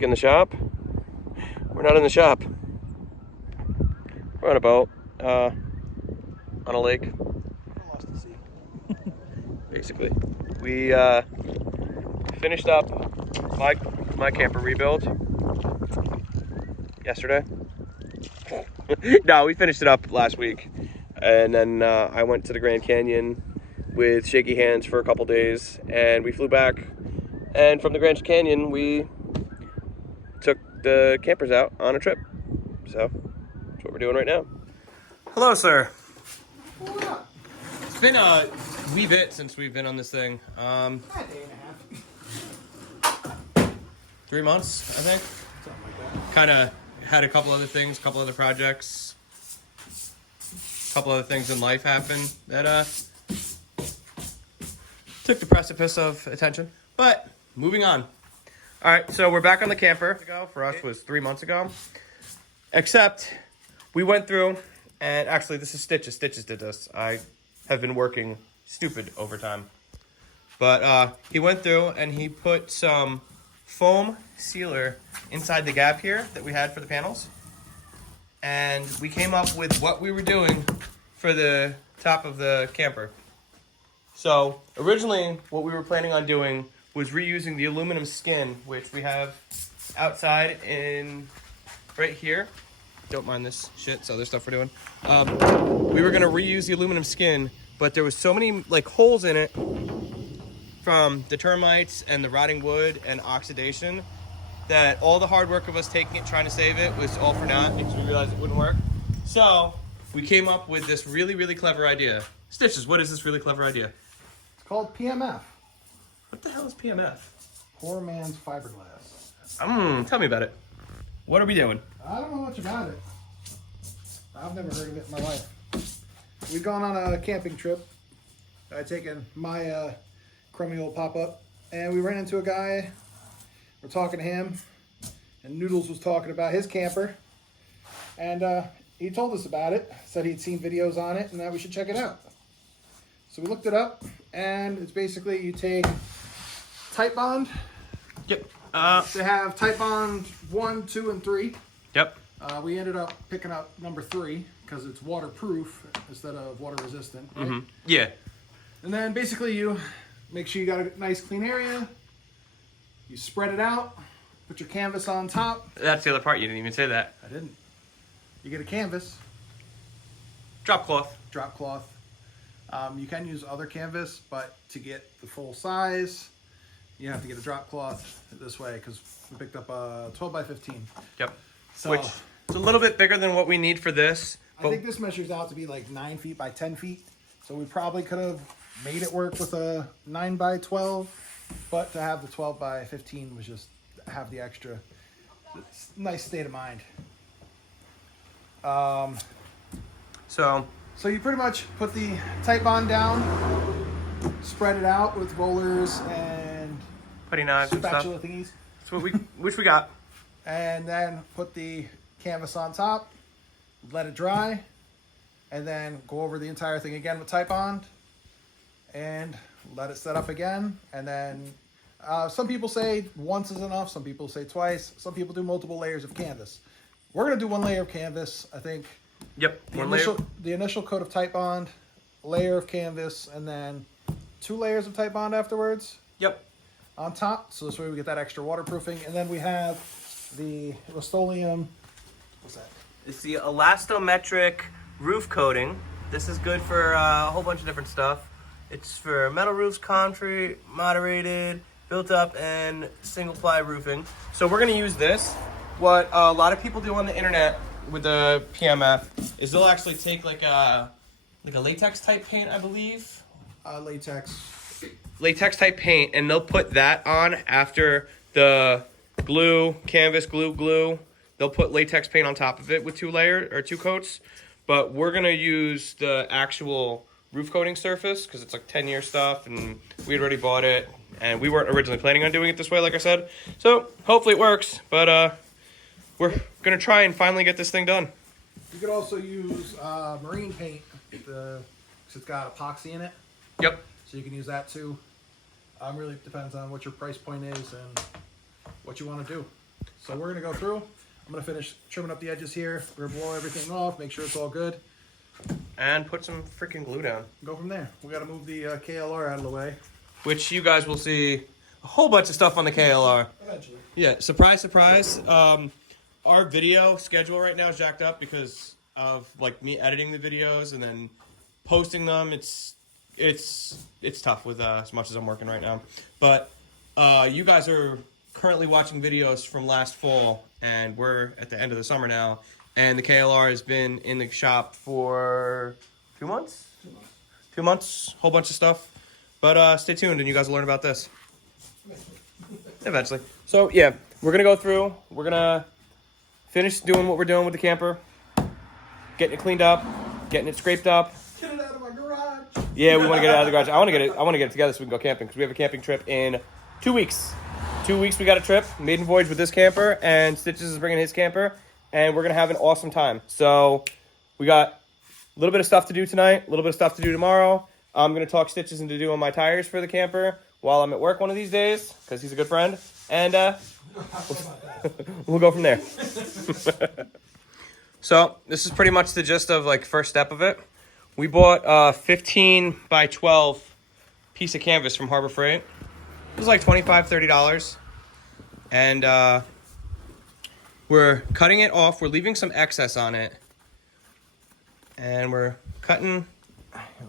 week in the shop. We're not in the shop. We're on a boat, on a lake. Lost to sea. Basically. We finished up my camper rebuild yesterday. No, we finished it up last week. And then I went to the Grand Canyon with shaky hands for a couple days, and we flew back. And from the Grand Canyon, we took the campers out on a trip. So that's what we're doing right now. Hello, sir. What up? It's been a wee bit since we've been on this thing. A day and a half. 3 months, I think. Something like that. Kind of had a couple other things, a couple other projects, a couple other things in life happen that took the precipice of attention. But moving on. All right, so we're back on the camper. For us was 3 months ago. Except we went through, and actually this is Stitches. Stitches did this. I have been working stupid overtime. But he went through and he put some foam sealer inside the gap here that we had for the panels. And we came up with what we were doing for the top of the camper. So originally what we were planning on doing was reusing the aluminum skin, which we have outside in right here. Don't mind this shit, it's other stuff we're doing. We were gonna reuse the aluminum skin, but there was so many like holes in it from the termites and the rotting wood and oxidation that all the hard work of us taking it, trying to save it, was all for naught because we realized it wouldn't work. So we came up with this really, really clever idea. Stitches, what is this really clever idea? It's called PMF. What the hell is PMF? Poor man's fiberglass. Tell me about it. What are we doing? I don't know much about it. I've never heard of it in my life. We've gone on a camping trip. I'd taken my crummy old pop-up, and we ran into a guy. We're talking to him, and Noodles was talking about his camper, and he told us about it, said he'd seen videos on it, and that we should check it out. So we looked it up, and it's basically you take Type Bond. Yep. They have Type Bond 1, 2, and 3. Yep. We ended up picking up number 3 because it's waterproof instead of water resistant. Right? Mm-hmm. Yeah. And then basically you make sure you got a nice clean area. You spread it out. Put your canvas on top. That's the other part. You didn't even say that. I didn't. You get a canvas. Drop cloth. Drop cloth. You can use other canvas, but to get the full size, you have to get a drop cloth this way because we picked up a 12 by 15. Yep. So Which is a little bit bigger than what we need for this. I think this measures out to be like 9 feet by 10 feet. So we probably could have made it work with a 9 by 12, but to have the 12 by 15 was just have the extra nice state of mind. So you pretty much put the Type Bond down, spread it out with rollers and putty knives and spatula stuff. thingies. That's what which we got. And then put the canvas on top, let it dry, and then go over the entire thing again with Type Bond, and let it set up again. And then some people say once is enough, some people say twice, some people do multiple layers of canvas. We're gonna do 1 layer of canvas, I think. Yep. The initial coat of Type Bond, layer of canvas, and then 2 layers of Type Bond afterwards. Yep. On top, so this way we get that extra waterproofing. And then we have the Rust-Oleum. What's that? It's the elastometric roof coating. This is good for a whole bunch of different stuff. It's for metal roofs, concrete, moderated, built up, and single ply roofing. So we're gonna use this. What a lot of people do on the internet with the PMF is they'll actually take like a latex type paint, I believe. Latex type paint, and they'll put that on after the glue, canvas glue. They'll put latex paint on top of it with 2 layers or 2 coats. But we're gonna use the actual roof coating surface because it's like 10-year stuff, and we had already bought it, and we weren't originally planning on doing it this way, like I said. So hopefully it works, but we're gonna try and finally get this thing done. You could also use marine paint because it's got epoxy in it. Yep. So you can use that too. Really depends on what your price point is and what you want to do. So we're gonna go through. I'm gonna finish trimming up the edges here. We're gonna blow everything off, make sure it's all good. And put some freaking glue down. Go from there. We gotta move the KLR out of the way. Which you guys will see a whole bunch of stuff on the KLR. Eventually. Yeah, surprise, surprise. Our video schedule right now is jacked up because of like me editing the videos and then posting them. It's tough with as much as I'm working right now. But you guys are currently watching videos from last fall, and we're at the end of the summer now. And the KLR has been in the shop for 2 months? 2 months. 2 months, whole bunch of stuff. But stay tuned and you guys will learn about this. Eventually. So yeah, we're gonna go through. We're gonna finish doing what we're doing with the camper. Getting it cleaned up, getting it scraped up. Get it out of my garage. Yeah, we want to get it out of the garage. I want to get it together so we can go camping because we have a camping trip in 2 weeks. 2 weeks we got a trip, maiden voyage with this camper, and Stitches is bringing his camper, and we're gonna have an awesome time. So we got a little bit of stuff to do tonight, a little bit of stuff to do tomorrow. I'm gonna talk Stitches into doing my tires for the camper while I'm at work one of these days because he's a good friend, and we'll go from there. So this is pretty much the gist of like first step of it. We bought a 15 by 12 piece of canvas from Harbor Freight. It was like $25, $30. And we're cutting it off. We're leaving some excess on it. And we're cutting.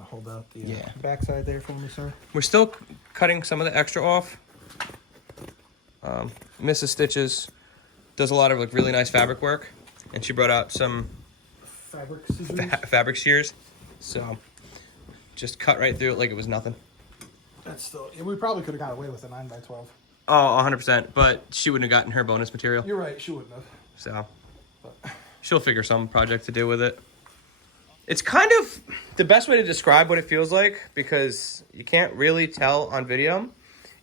Hold out the backside there for me, sir. We're still cutting some of the extra off. Mrs. Stitches does a lot of like really nice fabric work. And she brought out some Fabric scissors. fabric shears. So just cut right through it like it was nothing. That's still. Yeah, we probably could have got away with a 9x12. Oh, 100%. But she wouldn't have gotten her bonus material. You're right. She wouldn't have. So But she'll figure some project to do with it. It's kind of the best way to describe what it feels like because you can't really tell on video.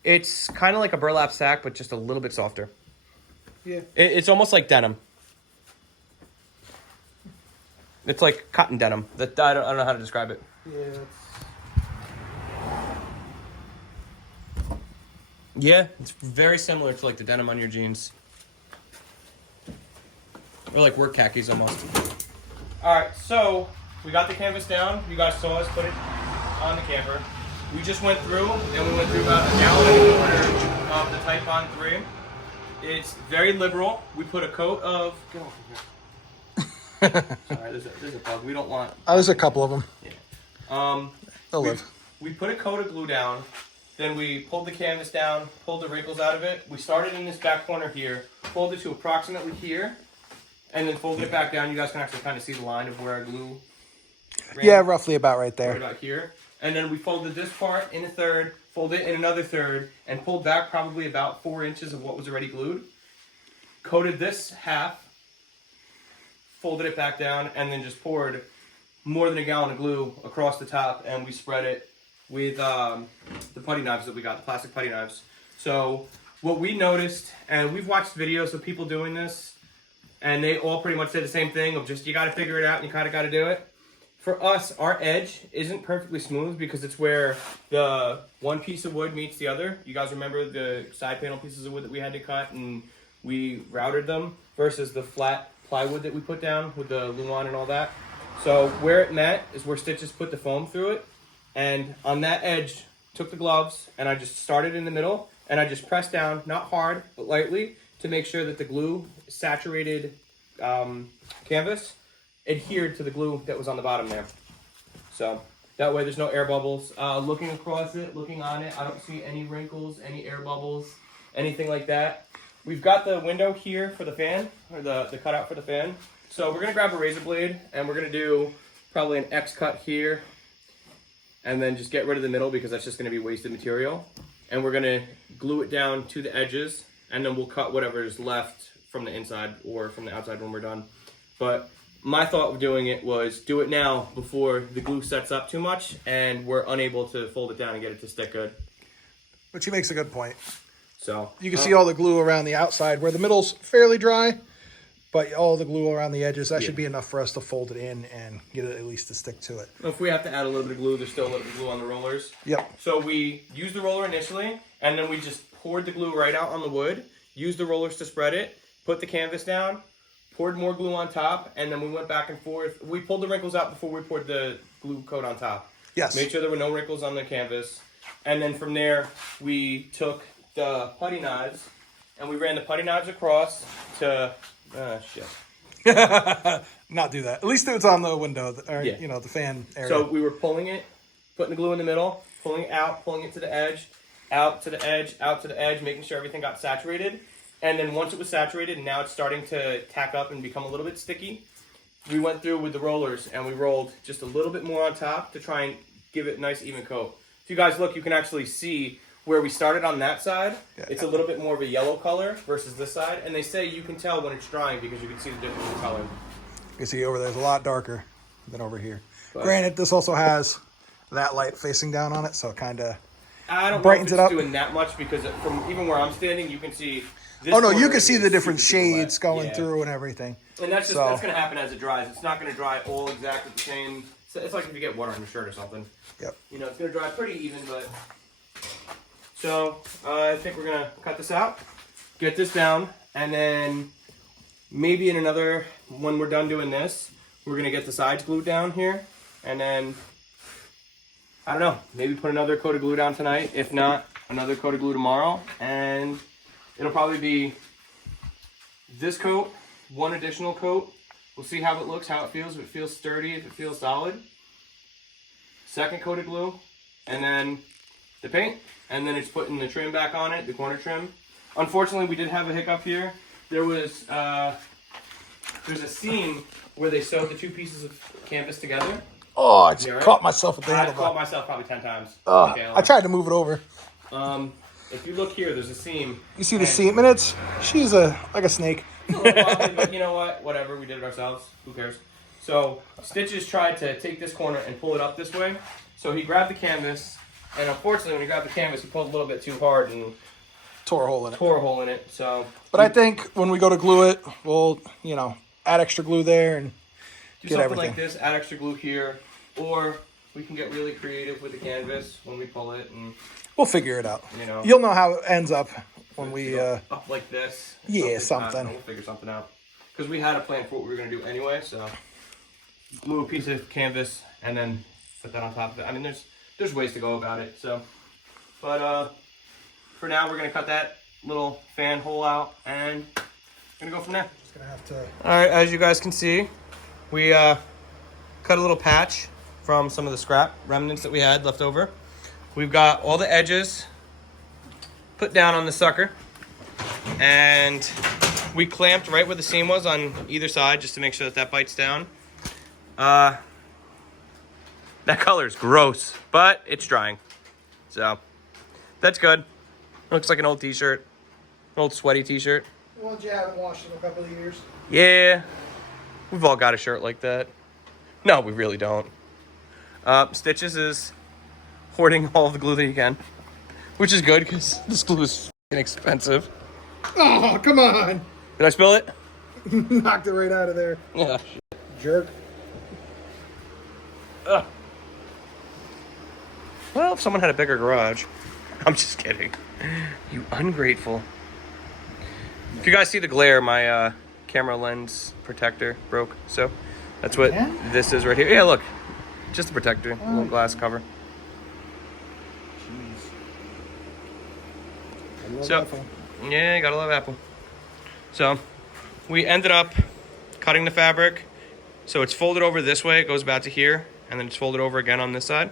It's kind of like a burlap sack, but just a little bit softer. Yeah. It's almost like denim. It's like cotton denim. That I don't know how to describe it. Yeah. Yeah, it's very similar to like the denim on your jeans. Or like work khakis almost. Alright, so we got the canvas down. You guys saw us put it on the camper. We just went through, and we went through about a gallon and a quarter of the Type Bond 3. It's very liberal. We put a coat of... Get off of here. Sorry, there's a bug. We don't want... There's a couple of them. Yeah. They'll live. We put a coat of glue down. Then we pulled the canvas down, pulled the wrinkles out of it. We started in this back corner here, pulled it to approximately here, and then folded it back down. You guys can actually kind of see the line of where our glue ran. Yeah, roughly about right there. Right about here. And then we folded this part in a third, folded it in another third, and pulled back probably about 4 inches of what was already glued. Coated this half, folded it back down, and then just poured more than a gallon of glue across the top, and we spread it with the putty knives that we got, the plastic putty knives. So what we noticed, and we've watched videos of people doing this, and they all pretty much say the same thing of just, you got to figure it out and you kind of got to do it. For us, our edge isn't perfectly smooth because it's where the one piece of wood meets the other. You guys remember the side panel pieces of wood that we had to cut and we routed them versus the flat plywood that we put down with the Luan and all that. So where it met is where Stitches put the foam through it. And on that edge, took the gloves and I just started in the middle and I just pressed down, not hard, but lightly to make sure that the glue saturated canvas adhered to the glue that was on the bottom there. So that way there's no air bubbles. Looking across it, looking on it, I don't see any wrinkles, any air bubbles, anything like that. We've got the window here for the fan, or the cutout for the fan. So we're gonna grab a razor blade and we're gonna do probably an X cut here and then just get rid of the middle because that's just gonna be wasted material. And we're gonna glue it down to the edges and then we'll cut whatever is left from the inside or from the outside when we're done. But my thought of doing it was do it now before the glue sets up too much and we're unable to fold it down and get it to stick good. Which he makes a good point. So you can see all the glue around the outside where the middle's fairly dry, but all the glue around the edges, that should be enough for us to fold it in and get it at least to stick to it. If we have to add a little bit of glue, there's still a little bit of glue on the rollers. Yep. So we used the roller initially and then we just poured the glue right out on the wood. used the rollers to spread it, put the canvas down, poured more glue on top, and then we went back and forth. We pulled the wrinkles out before we poured the glue coat on top. Yes. Made sure there were no wrinkles on the canvas. And then from there, we took the putty knives, and we ran the putty knives across to, shit. Not do that. At least it's on the window, or, Yeah. you know, the fan area. So we were pulling it, putting the glue in the middle, pulling it out, pulling it to the edge, out to the edge, out to the edge, making sure everything got saturated. And then once it was saturated, and now it's starting to tack up and become a little bit sticky, we went through with the rollers and we rolled just a little bit more on top to try and give it a nice even coat. If you guys look, you can actually see where we started on that side. Yeah. It's a little bit more of a yellow color versus this side. And they say you can tell when it's drying because you can see the difference in color. You see over there is a lot darker than over here. But Granted, this also has that light facing down on it, so it kind of I don't brightens know it if up. it's doing that much because from even where I'm standing, you can see this Oh no, you corner can see is the different super, super shades wet. going Yeah. through and everything. And that's just So- that's going to happen as it dries. It's not going to dry all exactly the same. It's like if you get water on your shirt or something. Yep. You know, it's going to dry pretty even, but... So, I think we're going to cut this out, get this down, and then maybe in another, when we're done doing this, we're going to get the sides glued down here, and then, I don't know, maybe put another coat of glue down tonight. If not, another coat of glue tomorrow, and it'll probably be this coat, one additional coat. We'll see how it looks, how it feels, if it feels sturdy, if it feels solid. Second coat of glue, and then the paint, and then it's putting the trim back on it, the corner trim. Unfortunately, we did have a hiccup here. There was, there's a seam where they sewed the two pieces of canvas together. Oh, I just You all right? caught myself at the I caught handlebar. myself probably 10 times. I tried to move it over. If you look here, there's a seam. You see the seam, and she's like a snake. It's a little wobbly, but you know what? Whatever, we did it ourselves. Who cares? So Stitches tried to take this corner and pull it up this way. So he grabbed the canvas, and unfortunately, when he grabbed the canvas, he pulled a little bit too hard and Tore a hole in it. tore a hole in it. So, But I think when we go to glue it, we'll, you know, add extra glue there and do get something everything. like this. Add extra glue here, or we can get really creative with the canvas when we pull it, and We'll figure it out. you know, You'll know how it ends up when we. go up like this. Yeah, I something. don't know, we'll figure something out because we had a plan for what we were gonna do anyway. So, glue a piece of canvas and then put that on top of it. I mean, there's ways to go about it. So, but for now, we're gonna cut that little fan hole out and gonna go from there. Just gonna have to. All right, as you guys can see, we cut a little patch from some of the scrap remnants that we had left over. We've got all the edges put down on the sucker, and we clamped right where the seam was on either side just to make sure that that bites down. That color is gross, but it's drying, so that's good. Looks like an old t-shirt, an old sweaty t-shirt. Ones you haven't washed in a couple of years. Yeah, we've all got a shirt like that. No, we really don't. Stitches is hoarding all the glue that he can, which is good because this glue is f***ing expensive. Oh, come on! Did I spill it? Knocked it right out of there. Yeah. Jerk. Ugh. Well, if someone had a bigger garage. I'm just kidding. You ungrateful. If you guys see the glare, my camera lens protector broke. So that's what this is right here. Yeah, look. Just a protector, a little glass cover. So, yeah, you gotta love Apple. So, we ended up cutting the fabric. So it's folded over this way, it goes back to here, and then it's folded over again on this side.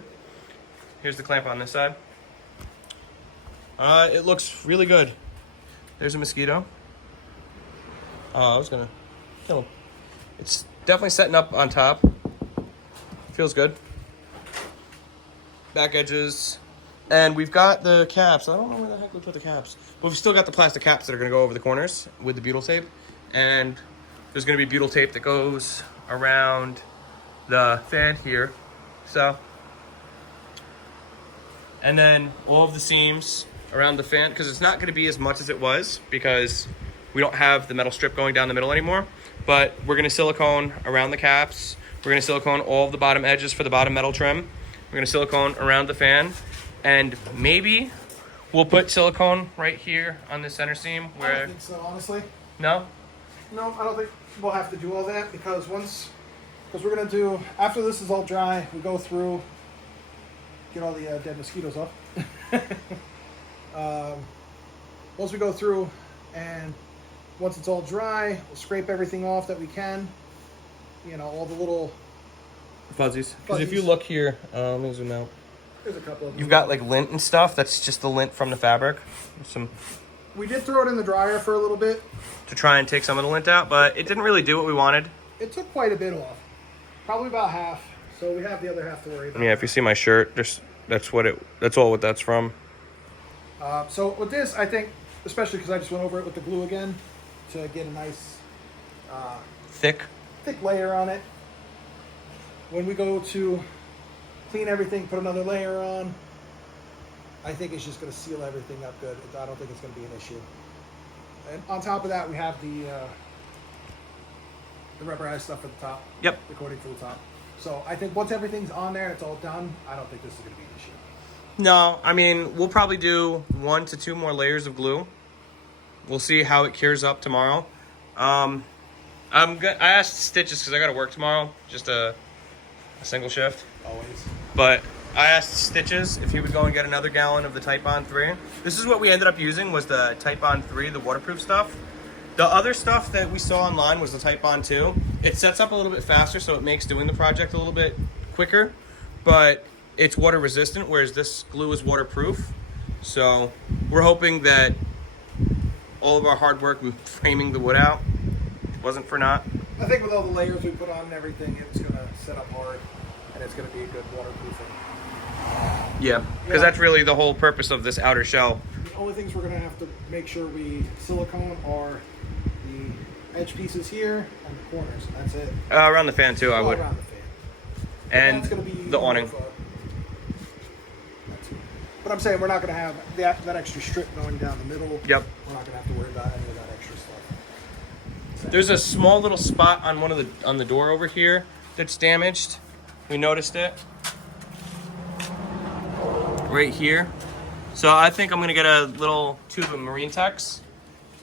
Here's the clamp on this side. It looks really good. There's a mosquito. Oh, I was gonna kill him. It's definitely setting up on top. Feels good. Back edges. And we've got the caps. I don't know where the heck we put the caps. But we've still got the plastic caps that are going to go over the corners with the butyl tape. And there's going to be butyl tape that goes around the fan here. So. And then all of the seams around the fan. Because it's not going to be as much as it was. Because we don't have the metal strip going down the middle anymore. But we're going to silicone around the caps. We're going to silicone all of the bottom edges for the bottom metal trim. We're going to silicone around the fan. And maybe We'll put silicone right here on the center seam I don't where... think so, honestly. No? No, I don't think we'll have to do all that because we're gonna do, after this is all dry, we go through, get all the dead mosquitoes off. Once we go through and once it's all dry, we'll scrape everything off that we can. You know, all the little Fuzzies. Because if you look here, let me zoom out. There's a couple of them. You've got like lint and stuff. That's just the lint from the fabric. We did throw it in the dryer for a little bit. To try and take some of the lint out, but it didn't really do what we wanted. It took quite a bit off. Probably about half. So we have the other half to worry about. Yeah, if you see my shirt, that's all what that's from. So with this, I think, especially because I just went over it with the glue again to get a nice Thick layer on it. When we go to clean everything, put another layer on, I think it's just going to seal everything up good. I don't think it's going to be an issue. And on top of that, we have the rubberized stuff at the top. Yep. The coating for the top. So I think once everything's on there and it's all done, I don't think this is going to be an issue. No, I mean, we'll probably do 1 to 2 more layers of glue. We'll see how it cures up tomorrow. I asked Stitches because I got to work tomorrow, just a single shift. Always. But I asked Stitches if he would go and get another gallon of the Type Bond 3. This is what we ended up using, was the Type Bond 3, the waterproof stuff. The other stuff that we saw online was the Type Bond 2. It sets up a little bit faster, so it makes doing the project a little bit quicker. But it's water resistant, whereas this glue is waterproof. So we're hoping that all of our hard work with framing the wood out wasn't for naught. I think with all the layers we put on and everything, it's going to set up hard and it's going to be a good waterproofing. Yeah, because that's really the whole purpose of this outer shell. The only things we're going to have to make sure we silicone are the edge pieces here and the corners. That's it. Around the fan too, I would. Around the fan. And that's gonna be the awning. But I'm saying we're not going to have that extra strip going down the middle. Yep. We're not going to have to worry about any of that extra stuff. So. There's a small little spot on on the door over here that's damaged. We noticed it right here. So I think I'm gonna get a little tube of Marine Tex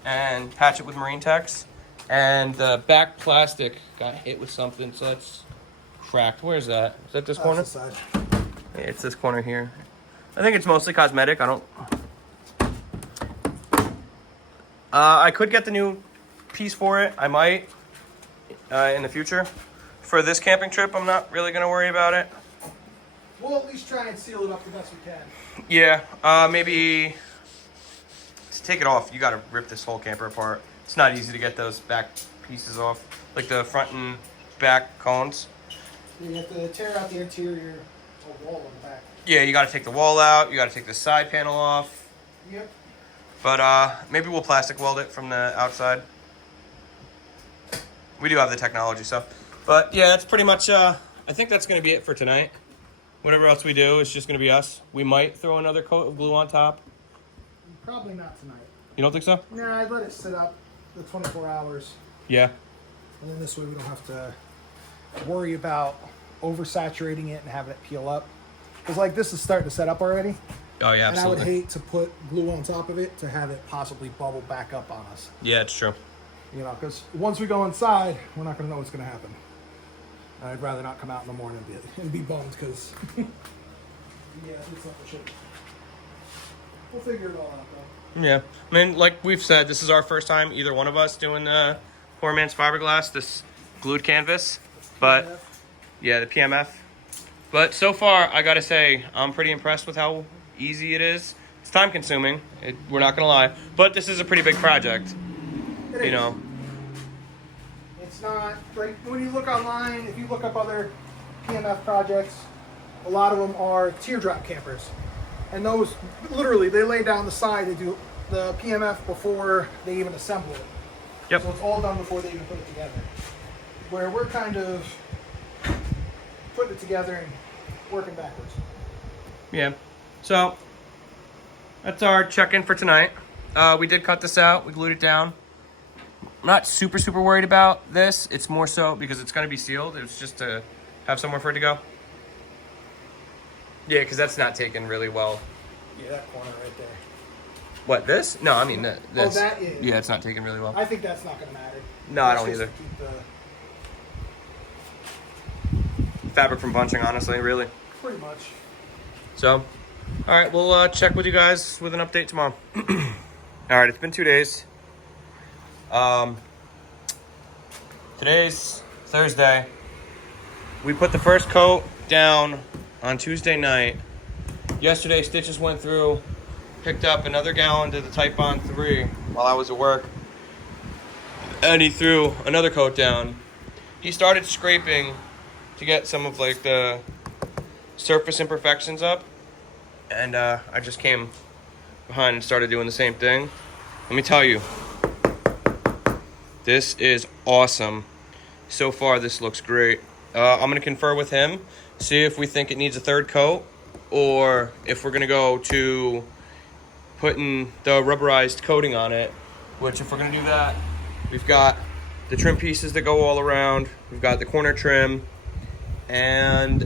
and patch it with Marine Tex. And the back plastic got hit with something, so that's cracked. Where's that? Is that this corner? That's the side. Yeah, it's this corner here. I think it's mostly cosmetic. I could get the new piece for it. I might in the future. For this camping trip, I'm not really going to worry about it. We'll at least try and seal it up the best we can. Yeah, maybe to take it off, you got to rip this whole camper apart. It's not easy to get those back pieces off, like the front and back cones. You have to tear out the interior wall on the back. Yeah, you got to take the wall out. You got to take the side panel off. Yep. But maybe we'll plastic weld it from the outside. We do have the technology, so. But yeah, that's pretty much. I think that's going to be it for tonight. Whatever else we do, it's just going to be us. We might throw another coat of glue on top. Probably not tonight. You don't think so? Nah, I'd let it sit up the 24 hours. Yeah. And then this way we don't have to worry about oversaturating it and having it peel up. Because like this is starting to set up already. Oh yeah, and absolutely. I would hate to put glue on top of it to have it possibly bubble back up on us. Yeah, it's true. You know, because once we go inside, we're not going to know what's going to happen. I'd rather not come out in the morning and be bummed because, yeah, it's not for sure. We'll figure it all out though. Yeah, I mean, like we've said, this is our first time, either one of us, doing the Poor Man's Fiberglass, this glued canvas. But PMF. yeah, the PMF. But so far, I gotta say, I'm pretty impressed with how easy it is. It's time consuming, we're not gonna lie, but this is a pretty big project. It You is. know. It's not, like, when you look online, if you look up other PMF projects, a lot of them are teardrop campers. And those, literally, they lay down the side, they do the PMF before they even assemble it. Yep. So it's all done before they even put it together. Where we're kind of putting it together and working backwards. Yeah. So that's our check-in for tonight. We did cut this out. We glued it down. I'm not super worried about this. It's more so because it's going to be sealed. It's just to have somewhere for it to go. Yeah, because that's not taken really well. Yeah, that corner right there. What, this? No, I mean this. Oh, that is. Yeah, it's not taking really well. I think that's not going to matter. No, I That's don't just either. to keep the... Fabric from bunching, honestly, really. Pretty much. So, all right, we'll check with you guys with an update tomorrow. All right, it's been 2 days. Today's Thursday. We put the first coat down on Tuesday night. Yesterday, Stitches went through, picked up another gallon to the Type Bond 3 while I was at work, and he threw another coat down. He started scraping to get some of like the surface imperfections up, and I just came behind and started doing the same thing. Let me tell you, this is awesome. So far, this looks great. I'm going to confer with him, see if we think it needs a third coat, or if we're going to go to putting the rubberized coating on it, which if we're going to do that, we've got the trim pieces that go all around, we've got the corner trim, and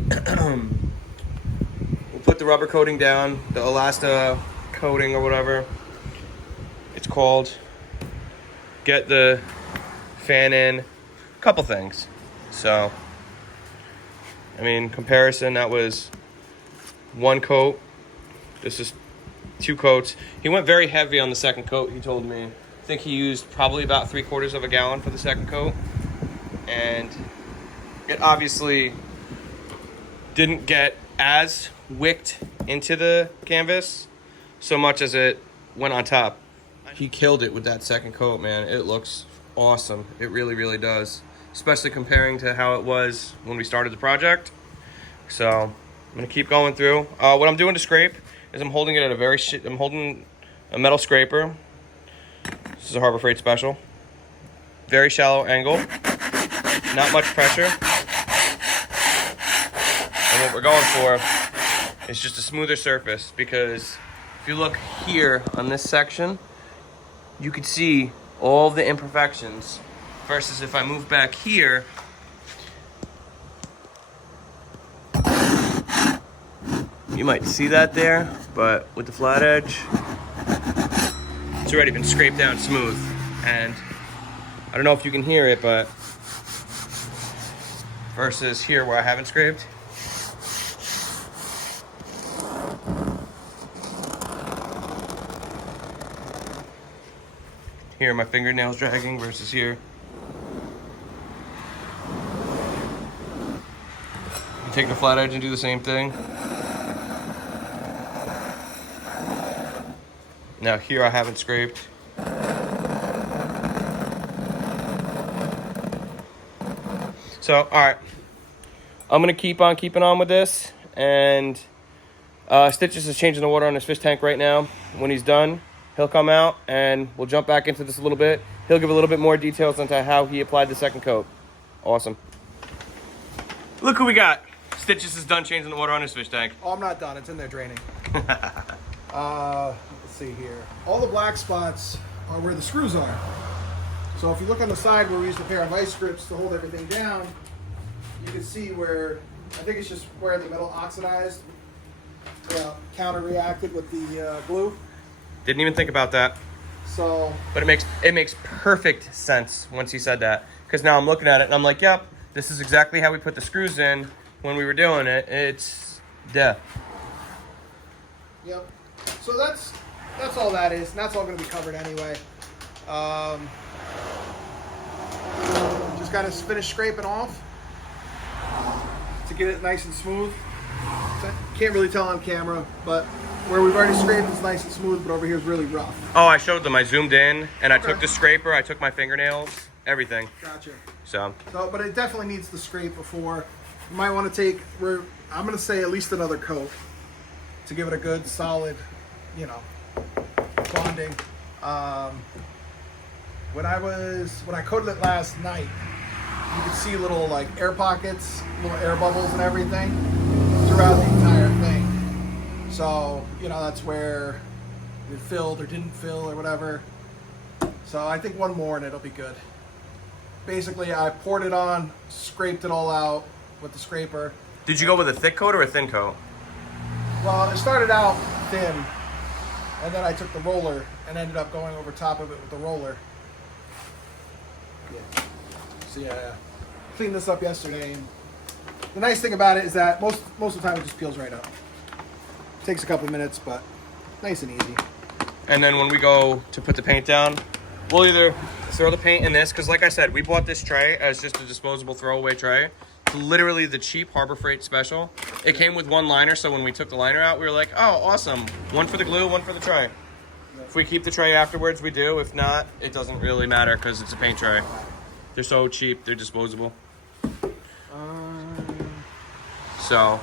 we'll put the rubber coating down, the Elasta coating or whatever it's called, get the fan in, a couple things. So, I mean, comparison, that was one coat. This is 2 coats. He went very heavy on the second coat, he told me. I think he used probably about 3/4 of a gallon for the second coat. And it obviously didn't get as wicked into the canvas so much as it went on top. He killed it with that second coat, man. It looks awesome. It really, really does. Especially comparing to how it was when we started the project. So I'm gonna keep going through. What I'm doing to scrape is I'm holding it at I'm holding a metal scraper. This is a Harbor Freight special. Very shallow angle. Not much pressure. And what we're going for is just a smoother surface, because if you look here on this section, you could see all the imperfections, versus if I move back here, you might see that there, but with the flat edge, it's already been scraped down smooth. And I don't know if you can hear it, but versus here where I haven't scraped, here my fingernails dragging versus here. You take the flat edge and do the same thing. Now here I haven't scraped. So, all right, I'm gonna keep on keeping on with this, and Stitches is changing the water on his fish tank right now. When he's done, he'll come out and we'll jump back into this a little bit. He'll give a little bit more details into how he applied the second coat. Awesome. Look who we got. Stitches is done changing the water on his fish tank. Oh, I'm not done. It's in there draining. Let's see here. All the black spots are where the screws are. So if you look on the side where we used a pair of vice grips to hold everything down, you can see where, I think it's just where the metal oxidized, counter reacted with the glue. Didn't even think about that. So, but it makes perfect sense once he said that, because now I'm looking at it and I'm like, yep, this is exactly how we put the screws in when we were doing it. It's Yep. So that's all that is, and that's all going to be covered anyway. Just got to finish scraping off to get it nice and smooth. Can't really tell on camera, but where we've already scraped is nice and smooth, but over here is really rough. Oh, I showed them. I zoomed in, and I took the scraper, I took my fingernails, everything. Gotcha. So, but it definitely needs to scrape before. You might want to take, I'm going to say at least another coat to give it a good solid, bonding. When I coated it last night, you could see little like air pockets, little air bubbles and everything throughout the entire thing. So, that's where it filled or didn't fill or whatever. So I think one more and it'll be good. Basically, I poured it on, scraped it all out with the scraper. did you go with a thick coat or a thin coat? Well, it started out thin, And then I took the roller and ended up going over top of it with the roller. Yeah. So yeah, cleaned this up yesterday. And the nice thing about it is that most of the time it just peels right up. Takes a couple minutes, but nice and easy. And then when we go to put the paint down, we'll either throw the paint in this, because like I said, we bought this tray as just a disposable throwaway tray. It's literally the cheap Harbor Freight special. It came with one liner, so when we took the liner out, we were like, oh, awesome. One for the glue, one for the tray. If we keep the tray afterwards, we do. If not, it doesn't really matter because it's a paint tray. They're so cheap, they're disposable. So,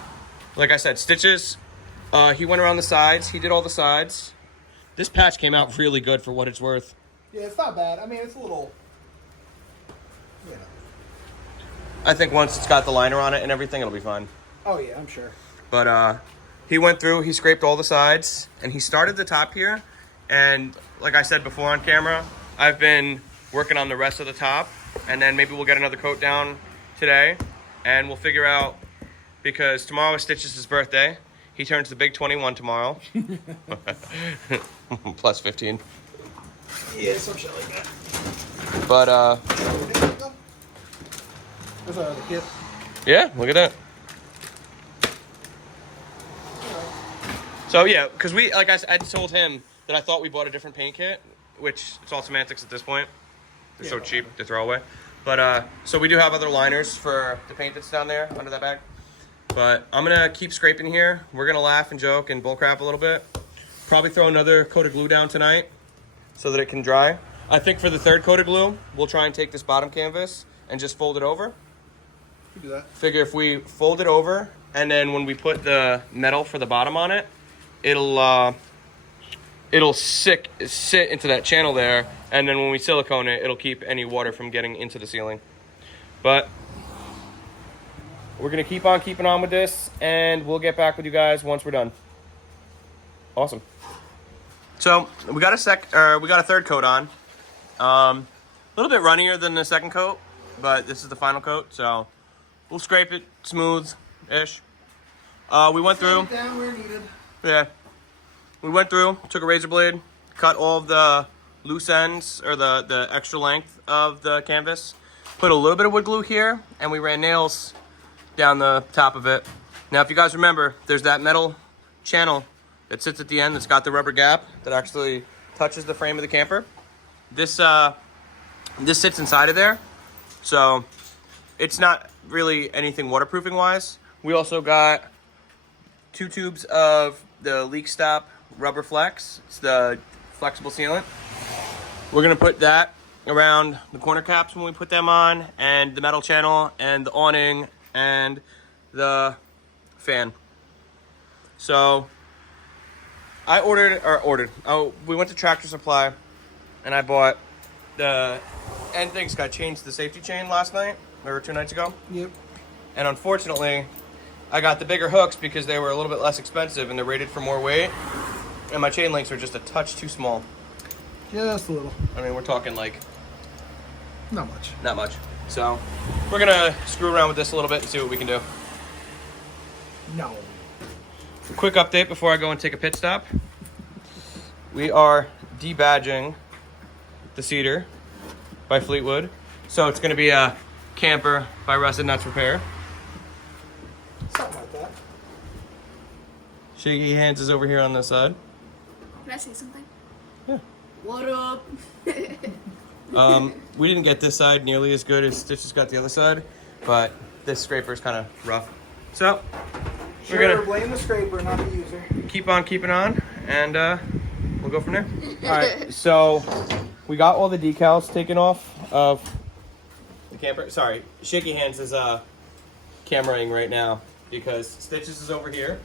like I said, stitches. He went around the sides. He did all the sides. This patch came out really good for what it's worth. Yeah, it's not bad. I mean, it's a little... Yeah. I think once it's got the liner on it and everything, it'll be fine. Oh, yeah, I'm sure. But he went through, he scraped all the sides, and he started the top here. And like I said before on camera, I've been working on the rest of the top. And then maybe we'll get another coat down today. And we'll figure out, because tomorrow is Stitches' birthday. He turns the big 21 tomorrow. Plus 15. Yeah, some shit like that. But, There's another kit. yeah, look at that. So, yeah, because we, like I told him that I thought we bought a different paint kit, which it's all semantics at this point. They're so cheap, they throw away. But, so we do have other liners for the paint that's down there under that bag. But I'm going to keep scraping here. We're going to laugh and joke and bullcrap a little bit. Probably throw another coat of glue down tonight so that it can dry. I think for the third coat of glue, we'll try and take this bottom canvas and just fold it over. You do that. Figure if we fold it over and then when we put the metal for the bottom on it, it'll sit into that channel there. And then when we silicone it, it'll keep any water from getting into the ceiling. But we're going to keep on keeping on with this, and we'll get back with you guys once we're done. Awesome. So, we got a third coat on. A little bit runnier than the second coat, but this is the final coat, so we'll scrape it smooth-ish. We went through. Down where needed. Yeah. We went through, took a razor blade, cut all of the loose ends, or the extra length of the canvas, put a little bit of wood glue here, and we ran nails down the top of it. Now, if you guys remember, there's that metal channel that sits at the end that's got the rubber gap that actually touches the frame of the camper. This sits inside of there, so it's not really anything waterproofing wise. We also got 2 tubes of the leak stop rubber flex. It's the flexible sealant. We're gonna put that around the corner caps when we put them on, and the metal channel and the awning and the fan. So we went to Tractor Supply and I bought the end things. Got changed the safety chain last night or 2 nights ago. Yep. And unfortunately I got the bigger hooks because they were a little bit less expensive and they're rated for more weight, and my chain links are just a touch too small. Just a little. I mean, we're talking like Not much. not much. So we're gonna screw around with this a little bit and see what we can do. No. Quick update before I go and take a pit stop. We are debadging the Cedar by Fleetwood. So it's gonna be a camper by Rusted Nuts Repair. Something like that. Shaky Hands is over here on this side. Can I say something? Yeah. What up? We didn't get this side nearly as good as Stitch has got the other side, but this scraper is kind of rough. So we're Sure, gonna blame the scraper, not the user. keep on keeping on, and we'll go from there. All right, so we got all the decals taken off of the camper. Sorry, Shaky Hands is cameraing right now because Stitches is over here,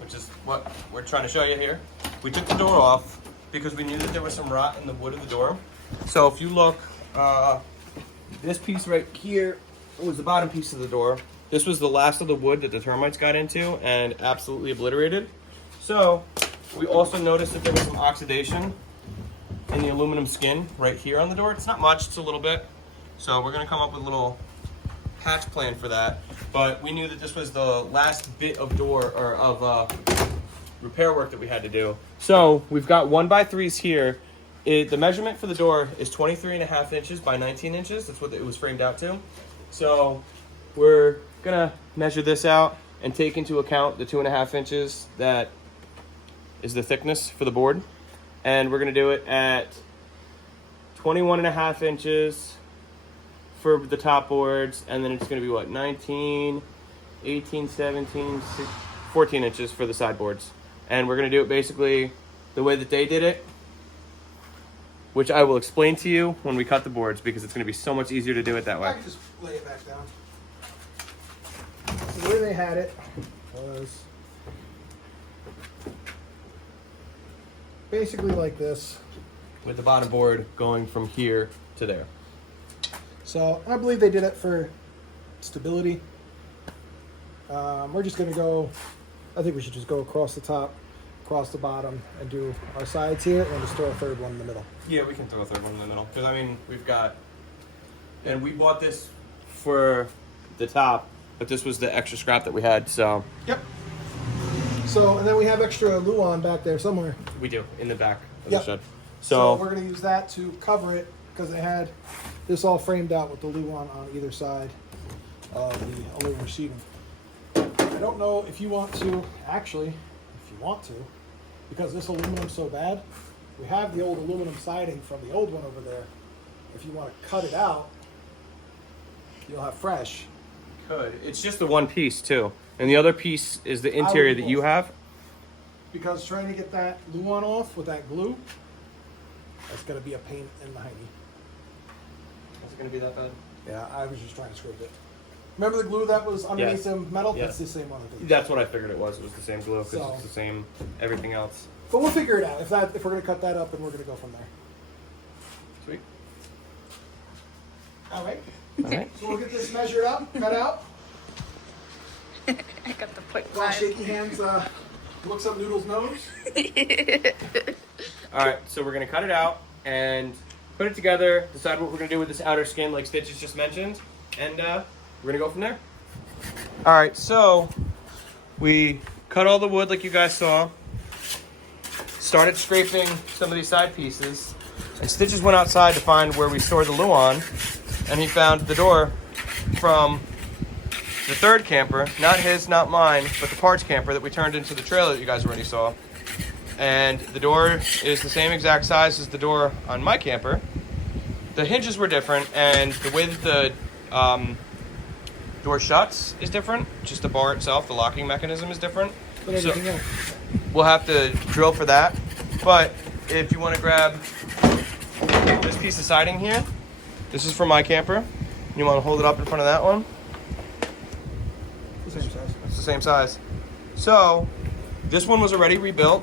which is what we're trying to show you here. We took the door off because we knew that there was some rot in the wood of the door. So if you look, this piece right here was the bottom piece of the door. This was the last of the wood that the termites got into and absolutely obliterated. So we also noticed that there was some oxidation in the aluminum skin right here on the door. It's not much, it's a little bit. So we're gonna come up with a little patch plan for that. But we knew that this was the last bit of door, or of repair work that we had to do. So we've got 1x3s here. The measurement for the door is 23.5 inches by 19 inches. That's what it was framed out to. So we're gonna measure this out and take into account the 2.5 inches that is the thickness for the board. And we're gonna do it at 21.5 inches for the top boards, and then it's gonna be what, 19, 18, 17, 14 inches for the sideboards. And we're gonna do it basically the way that they did it, which I will explain to you when we cut the boards, because it's gonna be so much easier to do it that way. I can just lay it back down. So the way they had it was basically like this. With the bottom board going from here to there. So I believe they did it for stability. We're just gonna go, I think we should just go across the top, across the bottom, and do our sides here, and just throw a third one in the middle. Yeah, we can throw a third one in the middle. Because, I mean, we've got... And we bought this for the top, but this was the extra scrap that we had, so... Yep. So, and then we have extra Luan back there somewhere. We do, in the back of Yep. the shed. So we're going to use that to cover it, because they had this all framed out with the Luan on either side of the aluminum sheeting. I don't know if you want to, actually, if you want to, because this aluminum's so bad, we have the old aluminum siding from the old one over there. If you want to cut it out, you'll have fresh. Could. It's just the one piece, too. And the other piece is the interior that you have. Because trying to get that Luan off with that glue, that's going to be a pain in the hiney. Is it going to be that bad? Yeah, I was just trying to scrape it. Remember the glue that was underneath the metal? Yeah. That's the same one. I think. That's what I figured it was. It was the same glue, because So- it's the same everything else. But we'll figure it out. If we're going to cut that up, and we're going to go from there. Sweet. All right. All right. So we'll get this measured up, cut out. I got the point While five. shaky hands looks up Noodle's nose. All right, so we're gonna cut it out and put it together, decide what we're gonna do with this outer skin like Stitches just mentioned, and we're gonna go from there. All right, so we cut all the wood like you guys saw, started scraping some of these side pieces, and Stitches went outside to find where we stored the Luan, and he found the door from the third camper, not his, not mine, but the parts camper that we turned into the trailer that you guys already saw. And the door is the same exact size as the door on my camper. The hinges were different, and the way that the door shuts is different. Just the bar itself, the locking mechanism is different. But So everything else. we'll have to drill for that. But if you want to grab this piece of siding here, this is for my camper. You want to hold it up in front of that one. The same size. It's the same size. So, this one was already rebuilt.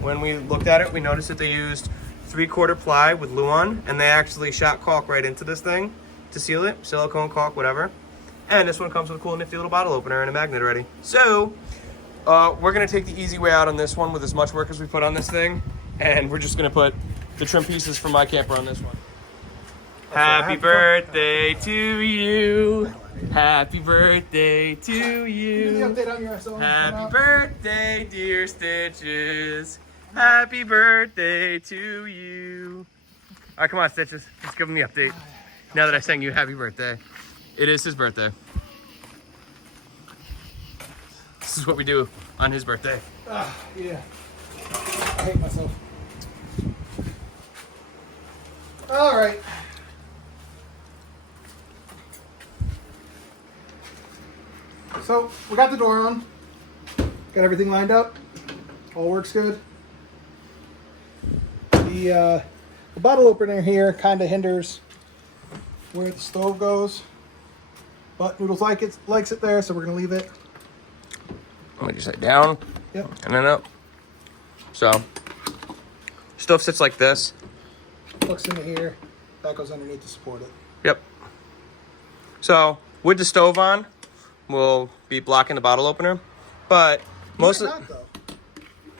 When we looked at it, we noticed that they used 3/4 ply with Luan, and they actually shot caulk right into this thing to seal it. Silicone caulk, whatever. And this one comes with a cool nifty little bottle opener and a magnet already. So, we're going to take the easy way out on this one with as much work as we put on this thing. And we're just going to put the trim pieces from my camper on this one. Happy birthday to you. Happy birthday to Give me the you. update on your SO. Happy birthday, dear Stitches. Happy birthday to you. All right, come on, Stitches. Let's give him the update. Now that I sang you happy birthday. It is his birthday. This is what we do on his birthday. Yeah. I hate myself. All right. So we got the door on. Got everything lined up. All works good. The bottle opener here kind of hinders where the stove goes, but Noodles likes it there, so we're gonna leave it. Let me just say down. Yep. And then up. So, stove sits like this. Hooks into here. That goes underneath to support it. Yep. So, with the stove on, we'll be blocking the bottle opener. But most Might of not, though.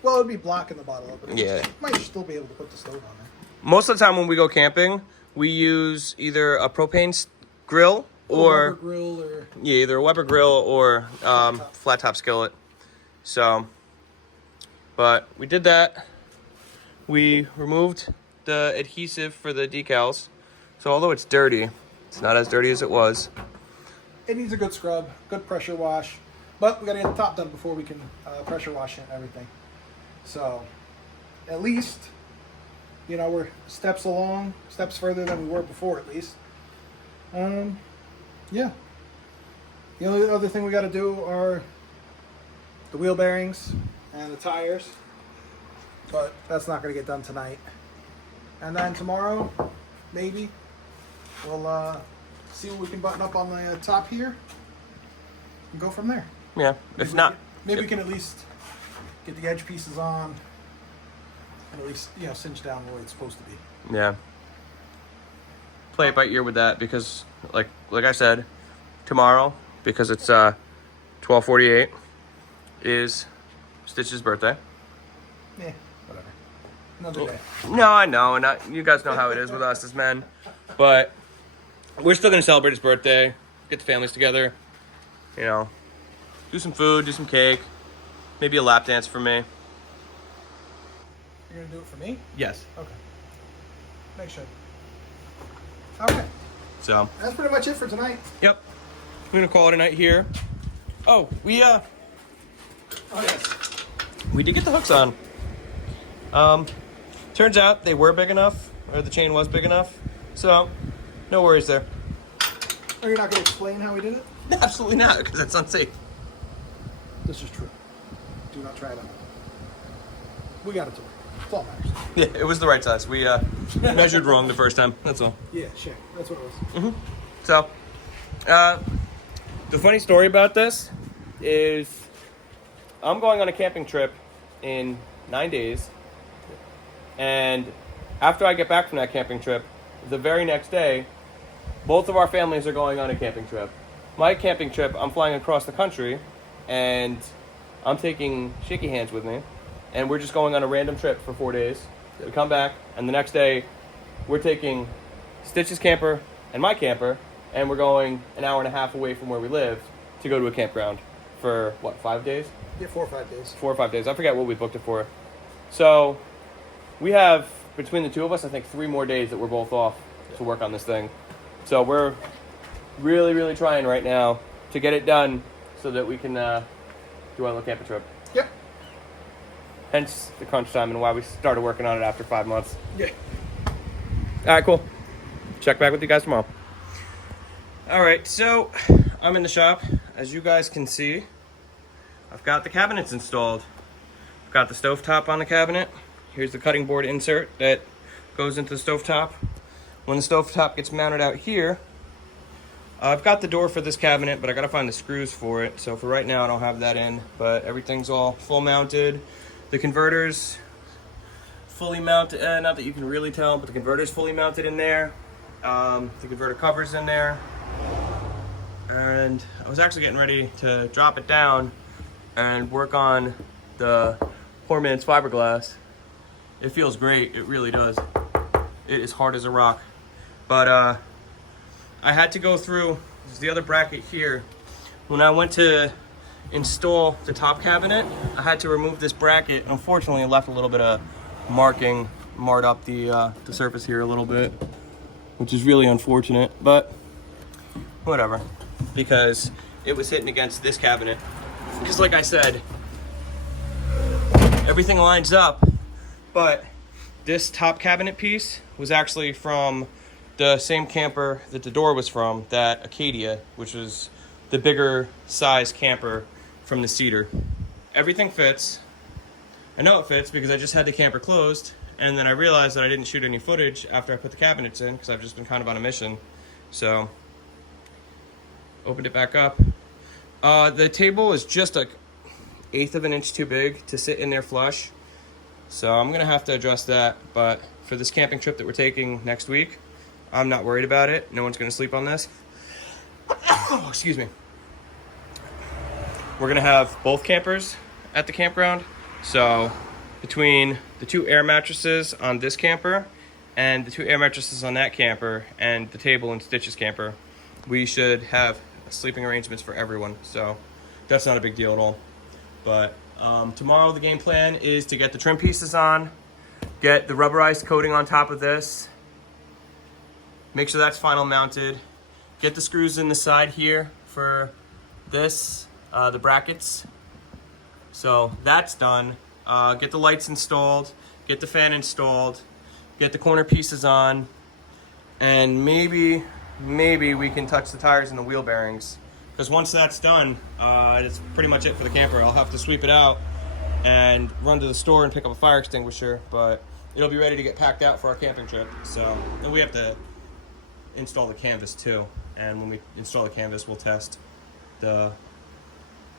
Well, it'd be blocking the bottle opener. Yeah. Might still be able to put the stove on there. most of the time when we go camping, we use either a propane grill or Rubber grill or yeah, either a Weber grill or flat top skillet. So, But we did that. We removed the adhesive for the decals. So although it's dirty, it's not as dirty as it was. It needs a good scrub, good pressure wash. But we got to get the top done before we can pressure wash it and everything. So at least, you know, we're steps further than we were before at least. Yeah. The only other thing we got to do are the wheel bearings and the tires. But that's not going to get done tonight. And then tomorrow, maybe, we'll see what we can button up on the top here and go from there. Yeah, if not... Maybe we can at least get the edge pieces on and at least, you know, cinch down where it's supposed to be. Yeah. Play it by ear with that because, like I said, tomorrow, because it's 12:48, is Stitch's birthday. Yeah, whatever. Another day. No, I know, and you guys know how it is with us as men. But we're still going to celebrate his birthday, get the families together, you know, do some food, do some cake, maybe a lap dance for me. You're going to do it for me? Yes. Okay. Make sure. Okay. So. That's pretty much it for tonight. Yep. We're going to call it a night here. Oh, Oh, yes. we did get the hooks on. Turns out they were big enough, or the chain was big enough. So, no worries there. Are you not going to explain how we did it? Absolutely not, because that's unsafe. This is true. Do not try it out. We got it to work. That's all that matters. Yeah, it was the right size. We measured wrong the first time. That's all. Yeah, sure. That's what it was. So, the funny story about this is I'm going on a camping trip in 9 days. And after I get back from that camping trip, the very next day, both of our families are going on a camping trip. My camping trip, I'm flying across the country, and I'm taking Shaky Hands with me. And we're just going on a random trip for 4 days. We come back, and the next day, we're taking Stitch's camper and my camper, and we're going an hour and a half away from where we live to go to a campground for, 5 days? Yeah, 4 or 5 days. 4 or 5 days. I forget what we booked it for. So, we have, between the two of us, I think 3 more days that we're both off to work on this thing. So, we're really, really trying right now to get it done so that we can do our little camping trip. Yep. Hence the crunch time and why we started working on it after 5 months. Yeah. All right, cool. Check back with you guys tomorrow. All right, so I'm in the shop. As you guys can see, I've got the cabinets installed. I've got the stovetop on the cabinet. Here's the cutting board insert that goes into the stovetop. When the stovetop gets mounted out here, I've got the door for this cabinet, but I gotta find the screws for it. So for right now, I don't have that in, but everything's all full mounted. The converter's fully mounted, not that you can really tell, but the converter's fully mounted in there. The converter cover's in there. And I was actually getting ready to drop it down and work on the poor man's fiberglass. It feels great, it really does. It is hard as a rock. But I had to go through, this is the other bracket here. When I went to install the top cabinet, I had to remove this bracket. Unfortunately, it left a little bit of marred up the surface here a little bit, which is really unfortunate, but whatever, because it was hitting against this cabinet. Because like I said, everything lines up, but this top cabinet piece was actually from the same camper that the door was from, that Acadia, which was the bigger size camper from the Cedar. Everything fits. I know it fits because I just had the camper closed, and then I realized that I didn't shoot any footage after I put the cabinets in because I've just been kind of on a mission. So, opened it back up. The table is just like 1/8 of an inch too big to sit in there flush. So I'm gonna have to adjust that, but for this camping trip that we're taking next week, I'm not worried about it. No one's gonna sleep on this. Oh, excuse me. We're gonna have both campers at the campground. So between the 2 air mattresses on this camper and the 2 air mattresses on that camper and the table in Stitch's camper, we should have sleeping arrangements for everyone. So that's not a big deal at all. But Tomorrow the game plan is to get the trim pieces on, get the rubberized coating on top of this, make sure that's final mounted, get the screws in the side here for this, the brackets. So that's done. Get the lights installed, get the fan installed, get the corner pieces on, and maybe we can touch the tires and the wheel bearings. Because once that's done, it's pretty much it for the camper. I'll have to sweep it out and run to the store and pick up a fire extinguisher, but it'll be ready to get packed out for our camping trip. So, and we have to install the canvas too. And when we install the canvas, we'll test the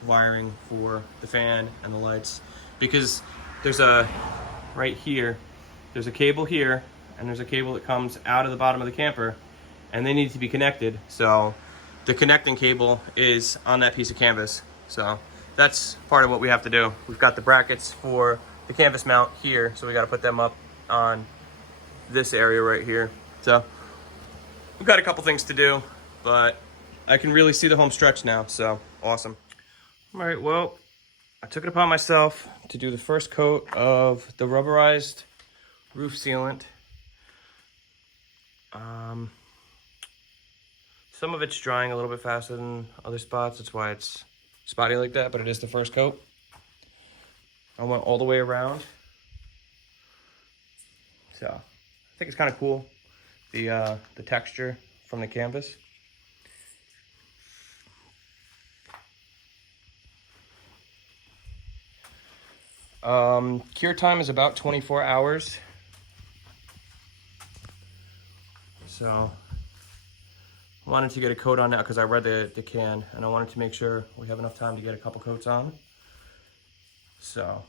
wiring for the fan and the lights, because there's a right here, there's a cable here, and there's a cable that comes out of the bottom of the camper, and they need to be connected. So the connecting cable is on that piece of canvas. So that's part of what we have to do. We've got the brackets for the canvas mount here, so we got to put them up on this area right here. So we've got a couple things to do, but I can really see the home stretch now, so awesome. All right, well, I took it upon myself to do the first coat of the rubberized roof sealant. Some of it's drying a little bit faster than other spots. That's why it's spotty like that, but it is the first coat. I went all the way around. So I think it's kind of cool, the texture from the canvas. Cure time is about 24 hours. So I wanted to get a coat on that because I read the can, and I wanted to make sure we have enough time to get a couple coats on. So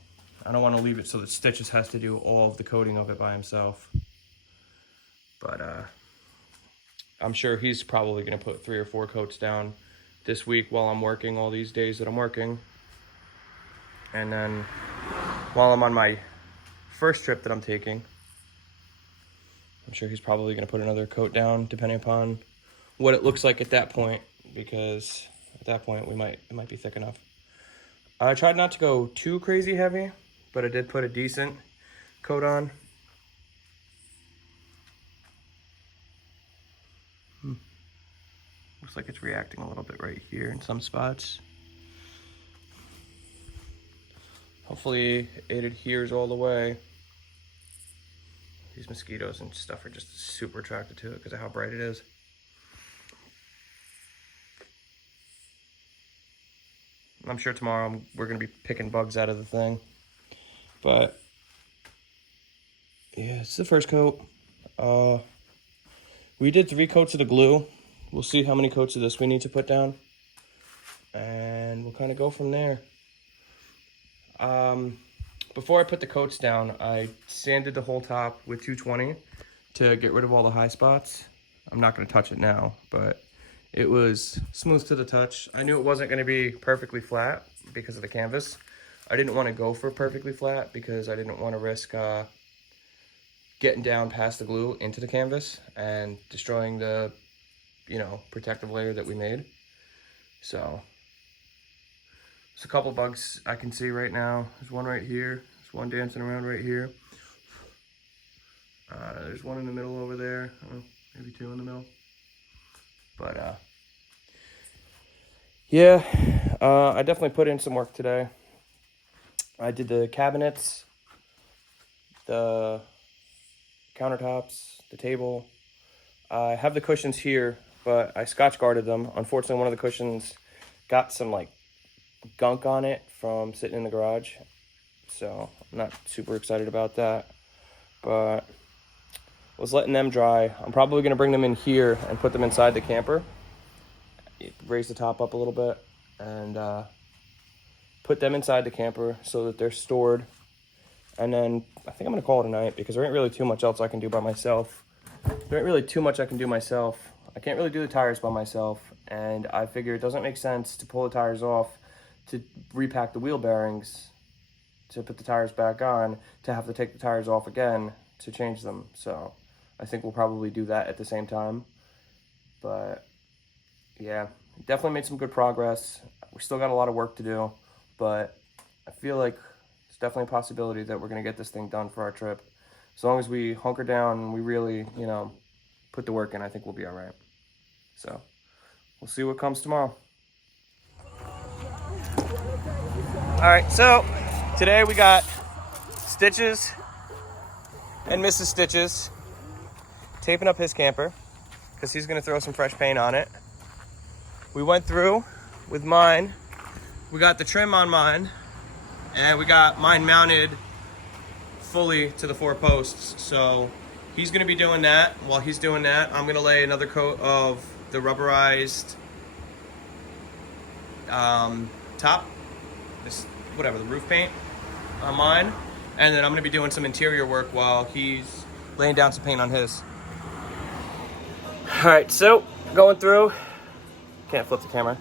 I don't want to leave it so that Stitches has to do all of the coating of it by himself. But I'm sure he's probably going to put 3 or 4 coats down this week while I'm working, all these days that I'm working. And then while I'm on my first trip that I'm taking, I'm sure he's probably going to put another coat down depending upon what it looks like at that point, because at that point it might be thick enough. I tried not to go too crazy heavy, but I did put a decent coat on. Looks like it's reacting a little bit right here in some spots. Hopefully it adheres all the way. These mosquitoes and stuff are just super attracted to it because of how bright it is. I'm sure tomorrow we're going to be picking bugs out of the thing. But yeah, it's the first coat. We did 3 coats of the glue. We'll see how many coats of this we need to put down, and we'll kind of go from there. Before I put the coats down, I sanded the whole top with 220 to get rid of all the high spots. I'm not going to touch it now, but it was smooth to the touch. I knew it wasn't going to be perfectly flat because of the canvas. I didn't want to go for perfectly flat because I didn't want to risk getting down past the glue into the canvas and destroying the, protective layer that we made. So there's a couple bugs I can see right now. There's one right here. There's one dancing around right here. There's one in the middle over there. Maybe 2 in the middle. But yeah, I definitely put in some work today. I did the cabinets, the countertops, the table. I have the cushions here, but I Scotch guarded them. Unfortunately, one of the cushions got some gunk on it from sitting in the garage, so I'm not super excited about that, but was letting them dry. I'm probably going to bring them in here and put them inside the camper, raise the top up a little bit, and put them inside the camper so that they're stored. And then I think I'm going to call it a night because there ain't really too much else I can do by myself. I can't really do the tires by myself, and I figure it doesn't make sense to pull the tires off, to repack the wheel bearings, to put the tires back on, to have to take the tires off again to change them. So I think we'll probably do that at the same time. But yeah, definitely made some good progress. We still got a lot of work to do, but I feel like it's definitely a possibility that we're going to get this thing done for our trip. As long as we hunker down and we really, you know, put the work in, I think we'll be all right. So we'll see what comes tomorrow. All right, so today we got Stitches and Mrs. Stitches taping up his camper because he's going to throw some fresh paint on it. We went through with mine. We got the trim on mine, and we got mine mounted fully to the 4 posts. So he's going to be doing that. While he's doing that, I'm going to lay another coat of the rubberized top, this whatever, the roof paint on mine, and then I'm going to be doing some interior work while he's laying down some paint on his. All right, so going through, can't flip the camera.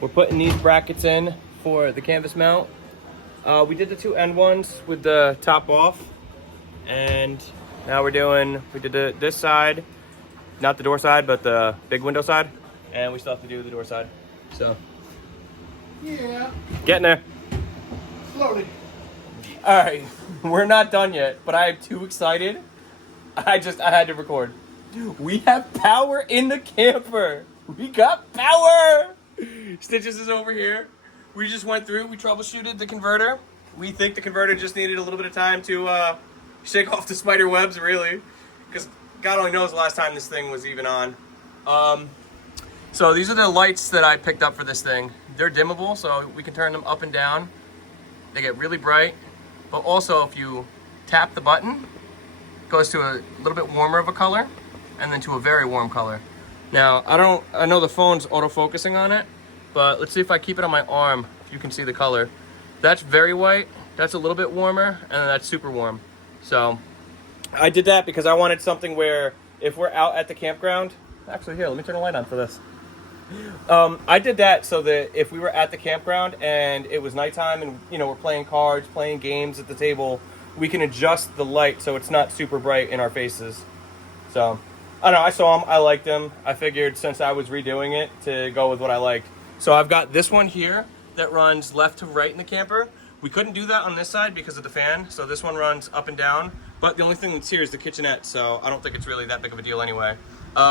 We're putting these brackets in for the canvas mount. We did the 2 end ones with the top off, and now we did this side, not the door side, but the big window side, and we still have to do the door side. So Yeah. getting there. Slowly. All right, we're not done yet, but I am too excited. I had to record. We have power in the camper. We got power. Stitches is over here. We just went through, we troubleshooted the converter. We think the converter just needed a little bit of time to shake off the spider webs, really, because God only knows the last time this thing was even on. So these are the lights that I picked up for this thing. They're dimmable, so we can turn them up and down. They get really bright, but also if you tap the button, it goes to a little bit warmer of a color, and then to a very warm color. Now, I know the phone's auto-focusing on it, but let's see if I keep it on my arm, if you can see the color. That's very white, that's a little bit warmer, and then that's super warm. So, I did that because I wanted something where, if we're out at the campground, actually here, let me turn the light on for this. I did that so that if we were at the campground and it was nighttime and, you know, we're playing cards, playing games at the table, we can adjust the light so it's not super bright in our faces. So, I don't know, I saw them, I liked them. I figured since I was redoing it to go with what I liked. So I've got this one here that runs left to right in the camper. We couldn't do that on this side because of the fan, so this one runs up and down. But the only thing that's here is the kitchenette, so I don't think it's really that big of a deal anyway.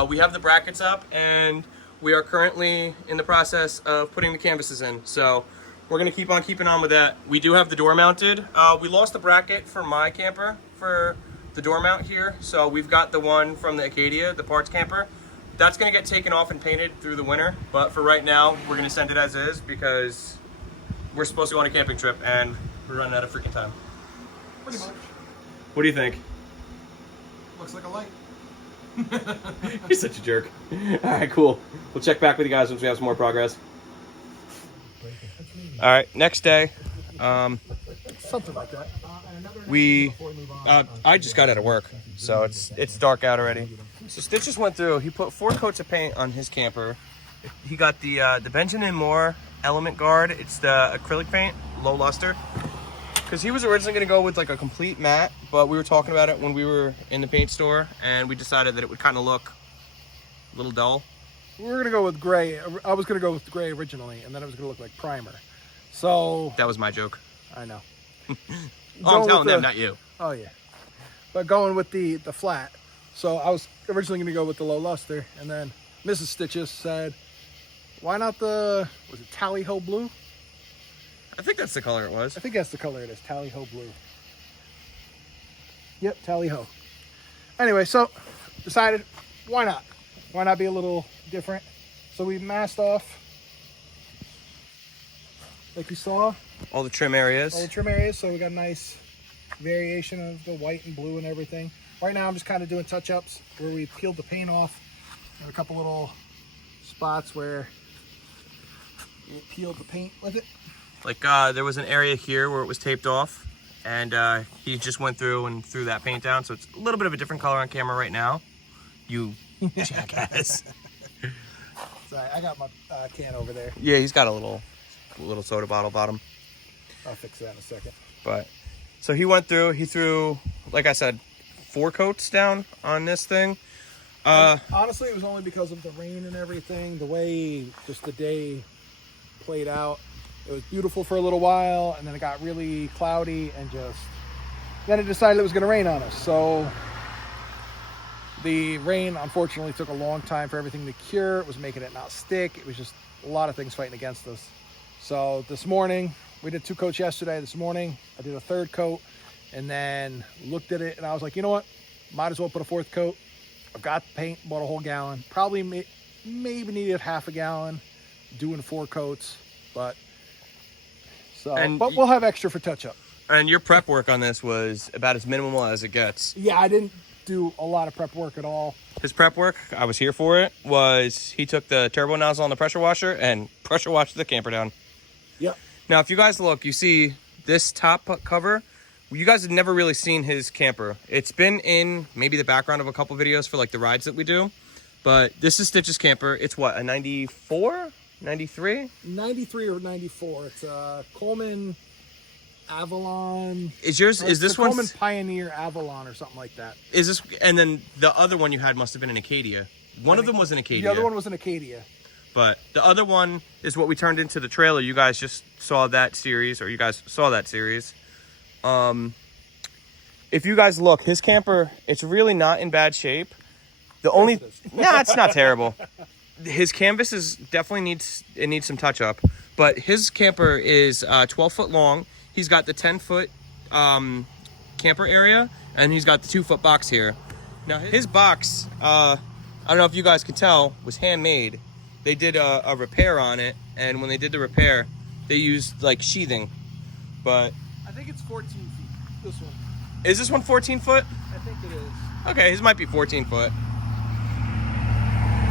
We have the brackets up, and we are currently in the process of putting the canvases in. So we're gonna keep on keeping on with that. We do have the door mounted. We lost the bracket for my camper for the door mount here. So we've got the one from the Acadia, the parts camper. That's gonna get taken off and painted through the winter. But for right now, we're gonna send it as is because we're supposed to go on a camping trip and we're running out of freaking time. Pretty much. What do you think? Looks like a light. You're such a jerk. All right, cool. We'll check back with you guys once we have some more progress. All right, next day. Something like that. I just got out of work, so it's dark out already. So Stitch just went through. He put 4 coats of paint on his camper. He got the Benjamin Moore Element Guard. It's the acrylic paint, low luster. Because he was originally going to go with like a complete matte, but we were talking about it when we were in the paint store, and we decided that it would kind of look a little dull. We were going to go with gray. I was going to go with gray originally, and then it was going to look like primer. So That was my joke. I know. Oh, I'm telling them, not you. Oh, yeah. But going with the flat. So I was originally going to go with the low luster, and then Mrs. Stitches said, why not was it Tally-Ho blue? I think that's the color it was. I think that's the color it is, Tally-Ho blue. Yep, Tally-Ho. Anyway, so decided, why not? Why not be a little different? So we masked off, like you saw, All the trim areas. all the trim areas. So we got a nice variation of the white and blue and everything. Right now I'm just kind of doing touch-ups where we peeled the paint off. There a couple little spots where we peeled the paint with it. Like there was an area here where it was taped off, and he just went through and threw that paint down, so it's a little bit of a different color on camera right now. You jackass. Sorry, I got my can over there. Yeah, he's got a little soda bottle bottom. I'll fix that in a second. But so he went through. He threw, like I said, 4 coats down on this thing. Honestly, it was only because of the rain and everything. The way just the day played out, It was beautiful for a little while, and then it got really cloudy, and then it decided it was going to rain on us. So the rain, unfortunately, took a long time for everything to cure. It was making it not stick. It was just a lot of things fighting against us. So this morning, we did 2 coats yesterday. This morning, I did a 3rd coat, and then looked at it, and I was like, you know what? Might as well put a 4th coat. I've got the paint, bought a whole gallon. Probably maybe needed half a gallon doing 4 coats, but we'll have extra for touch-up. And your prep work on this was about as minimal as it gets. Yeah, I didn't do a lot of prep work at all. His prep work, I was here for it, was he took the turbo nozzle on the pressure washer and pressure washed the camper down. Yep. Now, if you guys look, you see this top cover. You guys have never really seen his camper. It's been in maybe the background of a couple videos for like the rides that we do. But this is Stitch's camper. It's what, a 94? 93? 93 or 94. It's a Coleman Avalon. Is this one? Coleman Pioneer Avalon or something like that. Is this, and then the other one you had must have been an Acadia. One of them was an Acadia. The other one was an Acadia. But the other one is what we turned into the trailer. You guys just saw that series, or you guys saw that series. If you guys look, his camper, it's really not in bad shape. It's not terrible. His canvas definitely needs some touch up, but his camper is 12 foot long. He's got the 10-foot camper area, and he's got the 2-foot box here. Now his box, I don't know if you guys could tell, was handmade. They did a repair on it, and when they did the repair, they used like sheathing. But I think it's 14 feet. This one. Is this one 14 foot? I think it is. Okay, his might be 14 foot.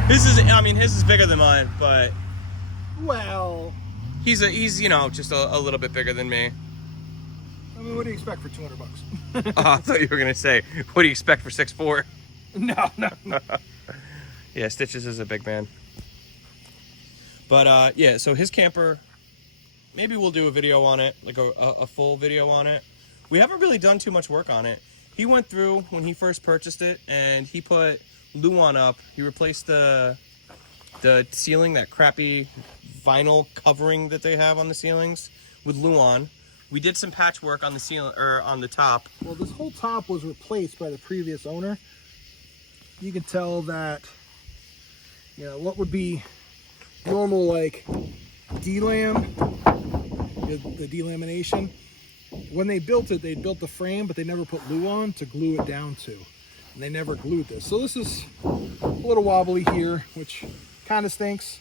His is bigger than mine, but well, he's just a little bit bigger than me. I mean, what do you expect for $200? I thought you were gonna say, what do you expect for 6'4"? No. Yeah, Stitches is a big man. But yeah, so his camper, maybe we'll do a video on it, like a full video on it. We haven't really done too much work on it. He went through when he first purchased it, and he put Luan up. He replaced the ceiling, that crappy vinyl covering that they have on the ceilings, with Luan. We did some patchwork on the ceiling, or on the top. Well, this whole top was replaced by the previous owner. You can tell that, what would be normal, like delam, the delamination. When they built it, they built the frame, but they never put Luan to glue it down to. And they never glued this. So this is a little wobbly here, which kind of stinks.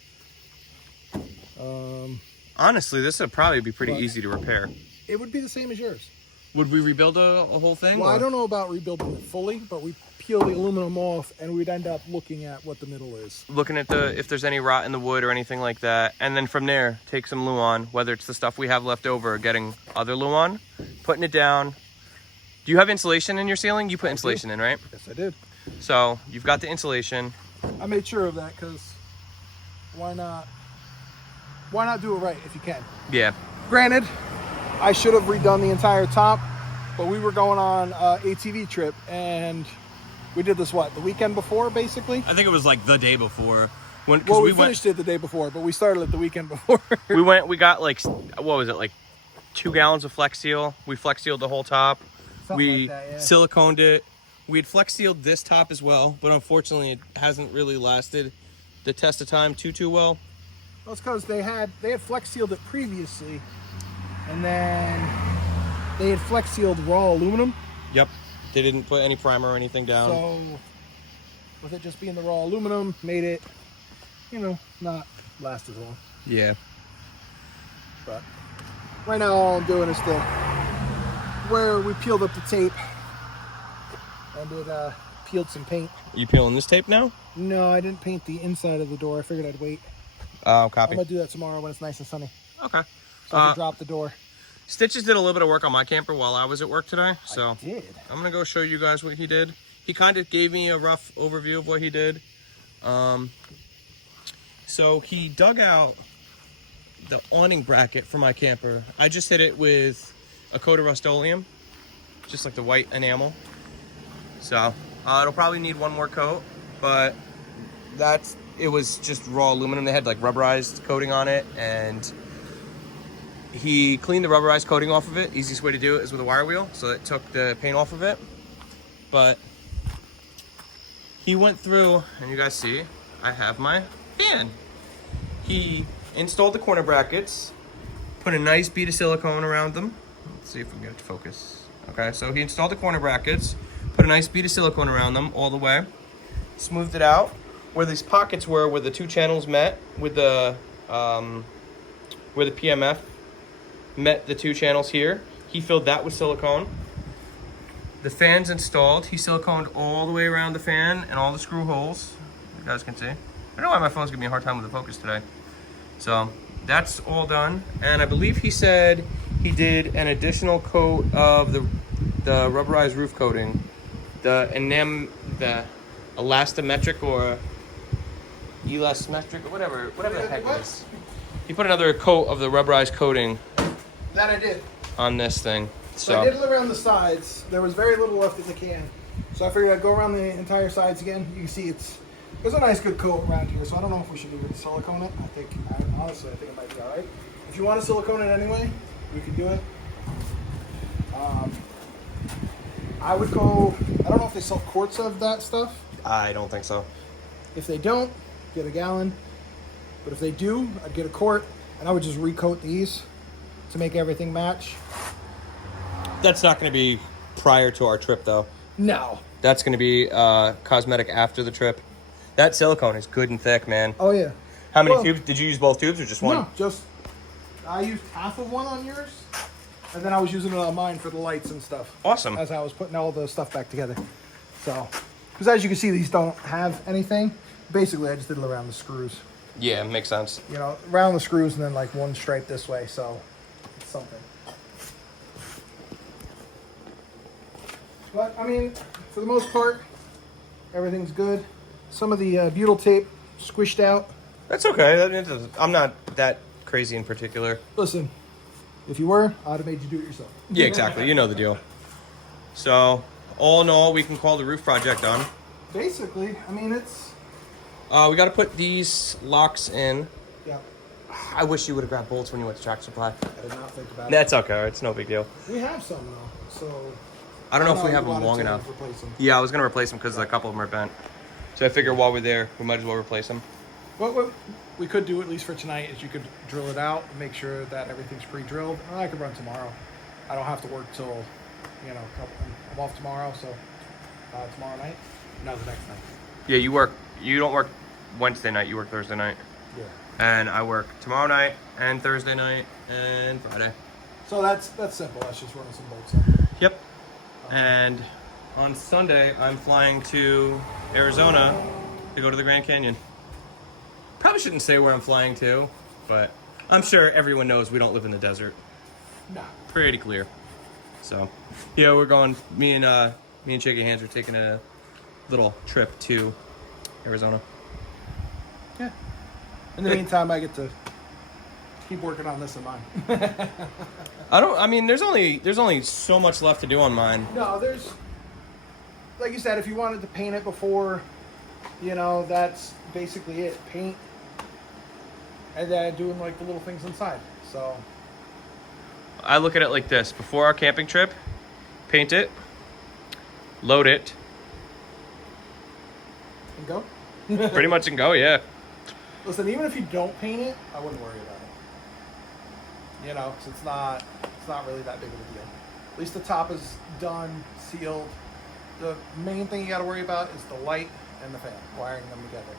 Honestly, this would probably be pretty easy to repair. It would be the same as yours. Would we rebuild a whole thing? Well, I don't know about rebuilding it fully, but we peel the aluminum off and we'd end up looking at what the middle is. Looking at if there's any rot in the wood or anything like that. And then from there, take some Luan, whether it's the stuff we have left over or getting other Luan, putting it down. Do you have insulation in your ceiling? You put insulation in, right? Yes, I did. So you've got the insulation. I made sure of that because why not? Why not do it right if you can? Yeah. Granted, I should have redone the entire top, but we were going on an ATV trip and we did this, the weekend before, basically? I think it was like the day before. We finished it the day before, but we started it the weekend before. we got like, what was it, like 2 gallons of Flex Seal. We Flex Sealed the whole top. Something like that, yeah. Siliconed it. We had Flex Sealed this top as well, but unfortunately it hasn't really lasted the test of time too well. Well, it's because they had Flex Sealed it previously, and then they had Flex Sealed raw aluminum. Yep. They didn't put any primer or anything down. So with it just being the raw aluminum, made it, not last as long. Yeah. But right now all I'm doing is where we peeled up the tape and it peeled some paint. Are you peeling this tape now? No, I didn't paint the inside of the door. I figured I'd wait. Oh, copy. I'm going to do that tomorrow when it's nice and sunny. Okay. So I can drop the door. Stitches did a little bit of work on my camper while I was at work today. So I did. I'm going to go show you guys what he did. He kind of gave me a rough overview of what he did. So he dug out the awning bracket for my camper. I just hit it with a coat of Rust-Oleum, just like the white enamel. So it'll probably need one more coat, but it was just raw aluminum. They had like rubberized coating on it, and he cleaned the rubberized coating off of it. Easiest way to do it is with a wire wheel, so it took the paint off of it. But he went through, and you guys see, I have my fan. He installed the corner brackets, put a nice bead of silicone around them. Let's see if we can get it to focus. Okay, so he installed the corner brackets, put a nice bead of silicone around them all the way, smoothed it out. Where these pockets were, where the two channels met, with the where the PMF met the two channels here, he filled that with silicone. The fan's installed. He siliconed all the way around the fan and all the screw holes. You guys can see. I don't know why my phone's giving me a hard time with the focus today. So that's all done. And I believe he said he did an additional coat of the rubberized roof coating, the elastometric or elastometric or whatever the heck it is. He put another coat of the rubberized coating. That I did. On this thing. So I did it around the sides. There was very little left in the can. So I figured I'd go around the entire sides again. You can see there's a nice good coat around here. So I don't know if we should even silicone it. Honestly, I think it might be all right. If you want to silicone it anyway, we can do it. I would go, I don't know if they sell quarts of that stuff. I don't think so. If they don't, get a gallon. But if they do, I'd get a quart, and I would just recoat these to make everything match. That's not going to be prior to our trip, though. No. That's going to be cosmetic after the trip. That silicone is good and thick, man. Oh, yeah. How many tubes? Did you use both tubes or just one? No, I used half of one on yours, and then I was using it on mine for the lights and stuff. Awesome. As I was putting all the stuff back together. So, because as you can see, these don't have anything. Basically, I just did it around the screws. Yeah, makes sense. You know, around the screws and then like one stripe this way, so it's something. But, I mean, for the most part, everything's good. Some of the butyl tape squished out. That's okay. I'm not that crazy in particular. Listen, if you were, I'd have made you do it yourself. Yeah, exactly. You know the deal. So, all in all, we can call the roof project done. Basically, I mean, it's... We got to put these locks in. Yeah. I wish you would have grabbed bolts when you went to Tractor Supply. I did not think about it. That's okay. It's no big deal. We have some, though, so... I don't know if we have them long enough. Yeah, I was going to replace them because a couple of them are bent. So I figured while we're there, we might as well replace them. What we could do, at least for tonight, is you could drill it out and make sure that everything's pre-drilled. And I could run tomorrow. I don't have to work till, I'm off tomorrow, so tomorrow night? No, the next night. Yeah, you don't work Wednesday night, you work Thursday night. Yeah. And I work tomorrow night and Thursday night and Friday. So that's simple. That's just running some bolts in. Yep. And on Sunday, I'm flying to Arizona to go to the Grand Canyon. Probably shouldn't say where I'm flying to, but I'm sure everyone knows we don't live in the desert. No. Pretty clear. So, yeah, we're going. Me and Shaky Hands are taking a little trip to Arizona. Yeah. In the meantime, I get to keep working on this in mine. I mean, there's only so much left to do on mine. No, there's, like you said, if you wanted to paint it before, that's basically it. Paint, and then doing like the little things inside. So I look at it like this: before our camping trip, paint it, load it, and go. pretty much and go. Yeah. Listen, even if you don't paint it, I wouldn't worry about it. 'Cause it's not really that big of a deal. At least the top is done, sealed. The main thing you got to worry about is the light and the fan, wiring them together.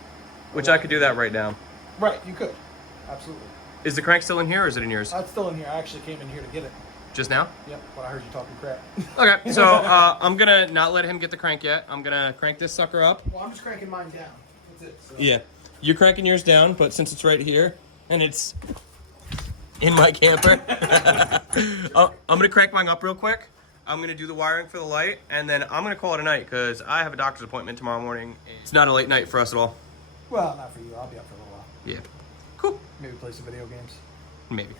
Which I could do that right now. Right, you could. Absolutely. Is the crank still in here or is it in yours? It's still in here. I actually came in here to get it. Just now? Yep, when I heard you talking crap. Okay, so I'm going to not let him get the crank yet. I'm going to crank this sucker up. Well, I'm just cranking mine down. That's it. So. Yeah. You're cranking yours down, but since it's right here and it's in my camper, I'm going to crank mine up real quick. I'm going to do the wiring for the light, and then I'm going to call it a night because I have a doctor's appointment tomorrow morning. It's not a late night for us at all. Well, not for you. I'll be up for a little while. Yeah. Cool. Maybe play some video games. Maybe.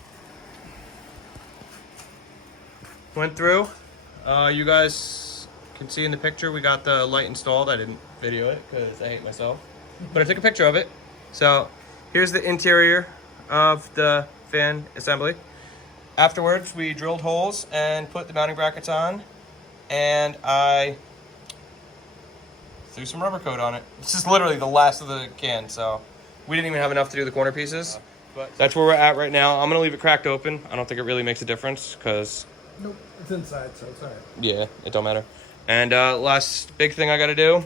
Went through. You guys can see in the picture we got the light installed. I didn't video it because I hate myself. But I took a picture of it. So here's the interior of the fan assembly. Afterwards, we drilled holes and put the mounting brackets on, and I threw some rubber coat on it. This is literally the last of the can, so we didn't even have enough to do the corner pieces. But that's where we're at right now. I'm gonna leave it cracked open. I don't think it really makes a difference because Nope, it's inside, so it's all right. yeah, it don't matter. And last big thing I gotta do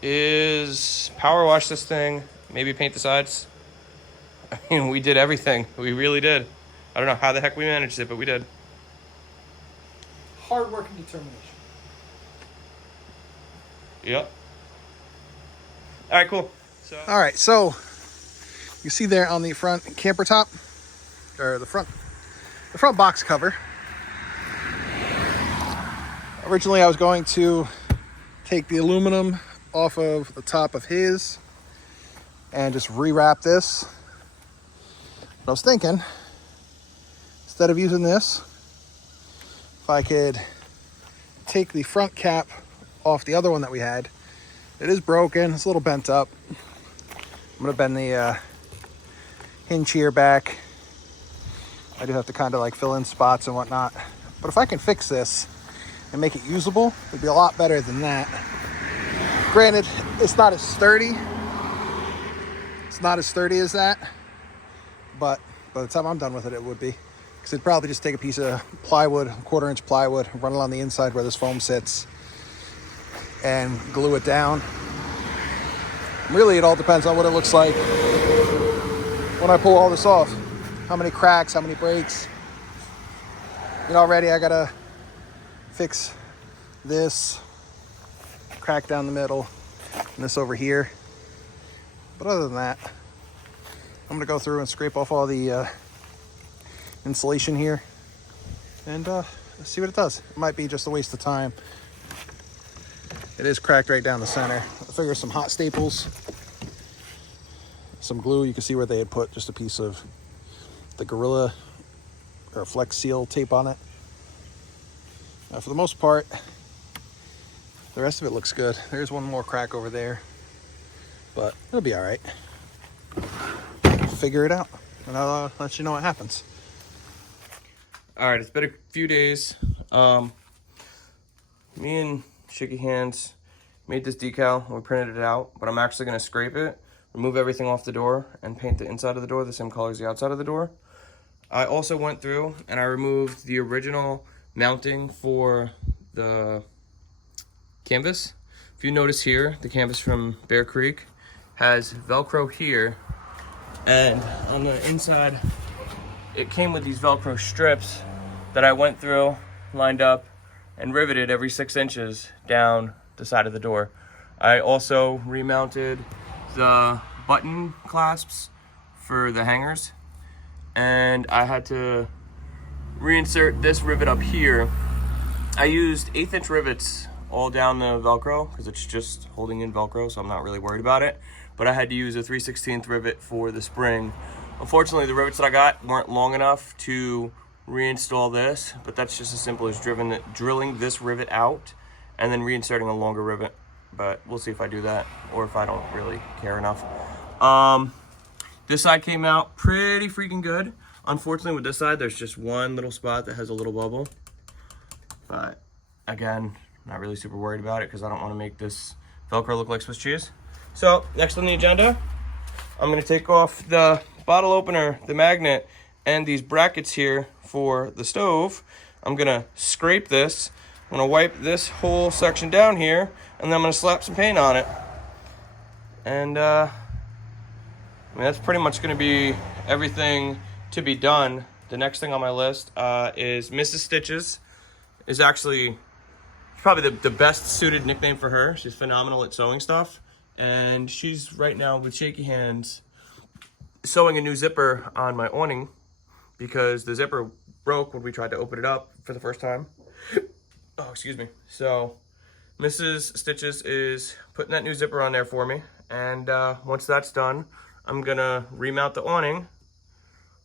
is power wash this thing, maybe paint the sides. I mean, we did everything. We really did. I don't know how the heck we managed it, but we did. Hard work and determination. Yep. All right, cool. All right, so you see there on the front camper top, or the front box cover. Originally, I was going to take the aluminum off of the top of his and just rewrap this. But I was thinking, instead of using this, if I could take the front cap off the other one that we had. It is broken, it's a little bent up. I'm gonna bend the hinge here back. I do have to kind of like fill in spots and whatnot. But if I can fix this and make it usable, it'd be a lot better than that. Granted, it's not as sturdy. It's not as sturdy as that. But by the time I'm done with it, it would be. Because it'd probably just take a piece of plywood, 1/4 inch plywood, run it on the inside where this foam sits, and glue it down. Really, it all depends on what it looks like when I pull all this off. How many cracks, how many breaks. You know, already I gotta fix this, crack down the middle, and this over here. But other than that, I'm gonna go through and scrape off all the insulation here and see what it does. It might be just a waste of time. It is cracked right down the center. I figure some hot staples, some glue. You can see where they had put just a piece of the Gorilla or Flex Seal tape on it. For the most part, the rest of it looks good. There's one more crack over there, but it'll be all right. Figure it out, and I'll let you know what happens. All right, it's been a few days. Me and Shaky Hands made this decal. We printed it out, but I'm actually going to scrape it, remove everything off the door, and paint the inside of the door the same color as the outside of the door. I also went through and I removed the original mounting for the canvas. If you notice here, the canvas from Bear Creek has Velcro here, and on the inside, it came with these Velcro strips that I went through, lined up, and riveted every 6 inches down the side of the door. I also remounted the button clasps for the hangers, and I had to reinsert this rivet up here. I used 1/8 inch rivets all down the Velcro because it's just holding in Velcro, so I'm not really worried about it. But I had to use a 3/16 rivet for the spring. Unfortunately, the rivets that I got weren't long enough to reinstall this, but that's just as simple as drilling this rivet out and then reinserting a longer rivet. But we'll see if I do that or if I don't really care enough. This side came out pretty freaking good. Unfortunately, with this side, there's just one little spot that has a little bubble. But again, not really super worried about it because I don't want to make this Velcro look like Swiss cheese. So next on the agenda, I'm going to take off the bottle opener, the magnet, and these brackets here for the stove. I'm going to scrape this. I'm going to wipe this whole section down here, and then I'm going to slap some paint on it. And I mean, that's pretty much going to be everything to be done. The next thing on my list is Mrs. Stitches. Is actually probably the best suited nickname for her. She's phenomenal at sewing stuff. And she's right now with Shaky Hands sewing a new zipper on my awning because the zipper broke when we tried to open it up for the first time. Oh, excuse me. So Mrs. Stitches is putting that new zipper on there for me. And once that's done, I'm gonna remount the awning,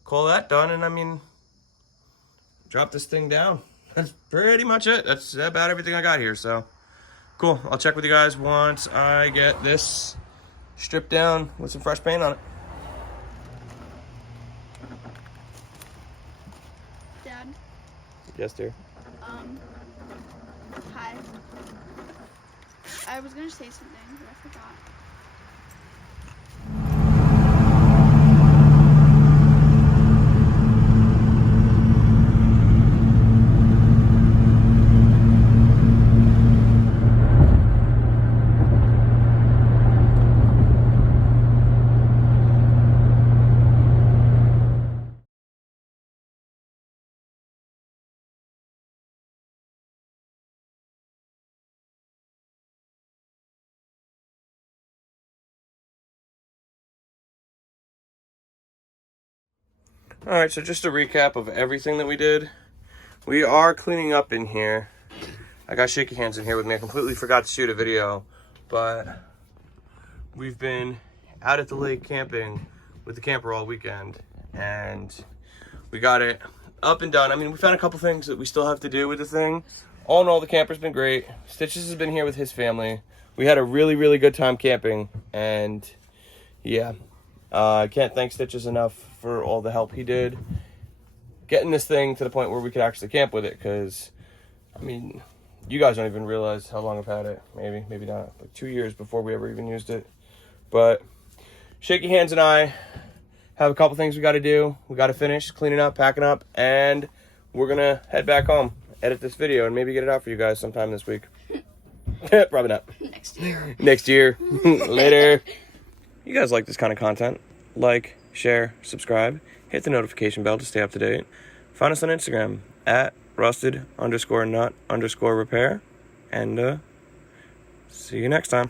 call that done, and I mean, drop this thing down. That's pretty much it. That's about everything I got here, so cool. I'll check with you guys once I get this stripped down with some fresh paint on it. Yes, dear. Hi. I was gonna say something, but I forgot. All right, so just a recap of everything that we did. We are cleaning up in here. I got shaky hands in here with me. I completely forgot to shoot a video, but we've been out at the lake camping with the camper all weekend, and we got it up and done. I mean, we found a couple things that we still have to do with the thing. All in all, the camper's been great. Stitches has been here with his family. We had a really, really good time camping, and yeah, I can't thank Stitches enough for all the help he did getting this thing to the point where we could actually camp with it, because, I mean, you guys don't even realize how long I've had it. Maybe not. Like 2 years before we ever even used it. But Shaky Hands and I have a couple things we got to do. We got to finish cleaning up, packing up, and we're going to head back home, edit this video, and maybe get it out for you guys sometime this week. Probably not. Next year. Next year. Later. You guys like this kind of content? Like, share, subscribe, hit the notification bell to stay up to date. Find us on Instagram at rusted_nut_repair. And see you next time.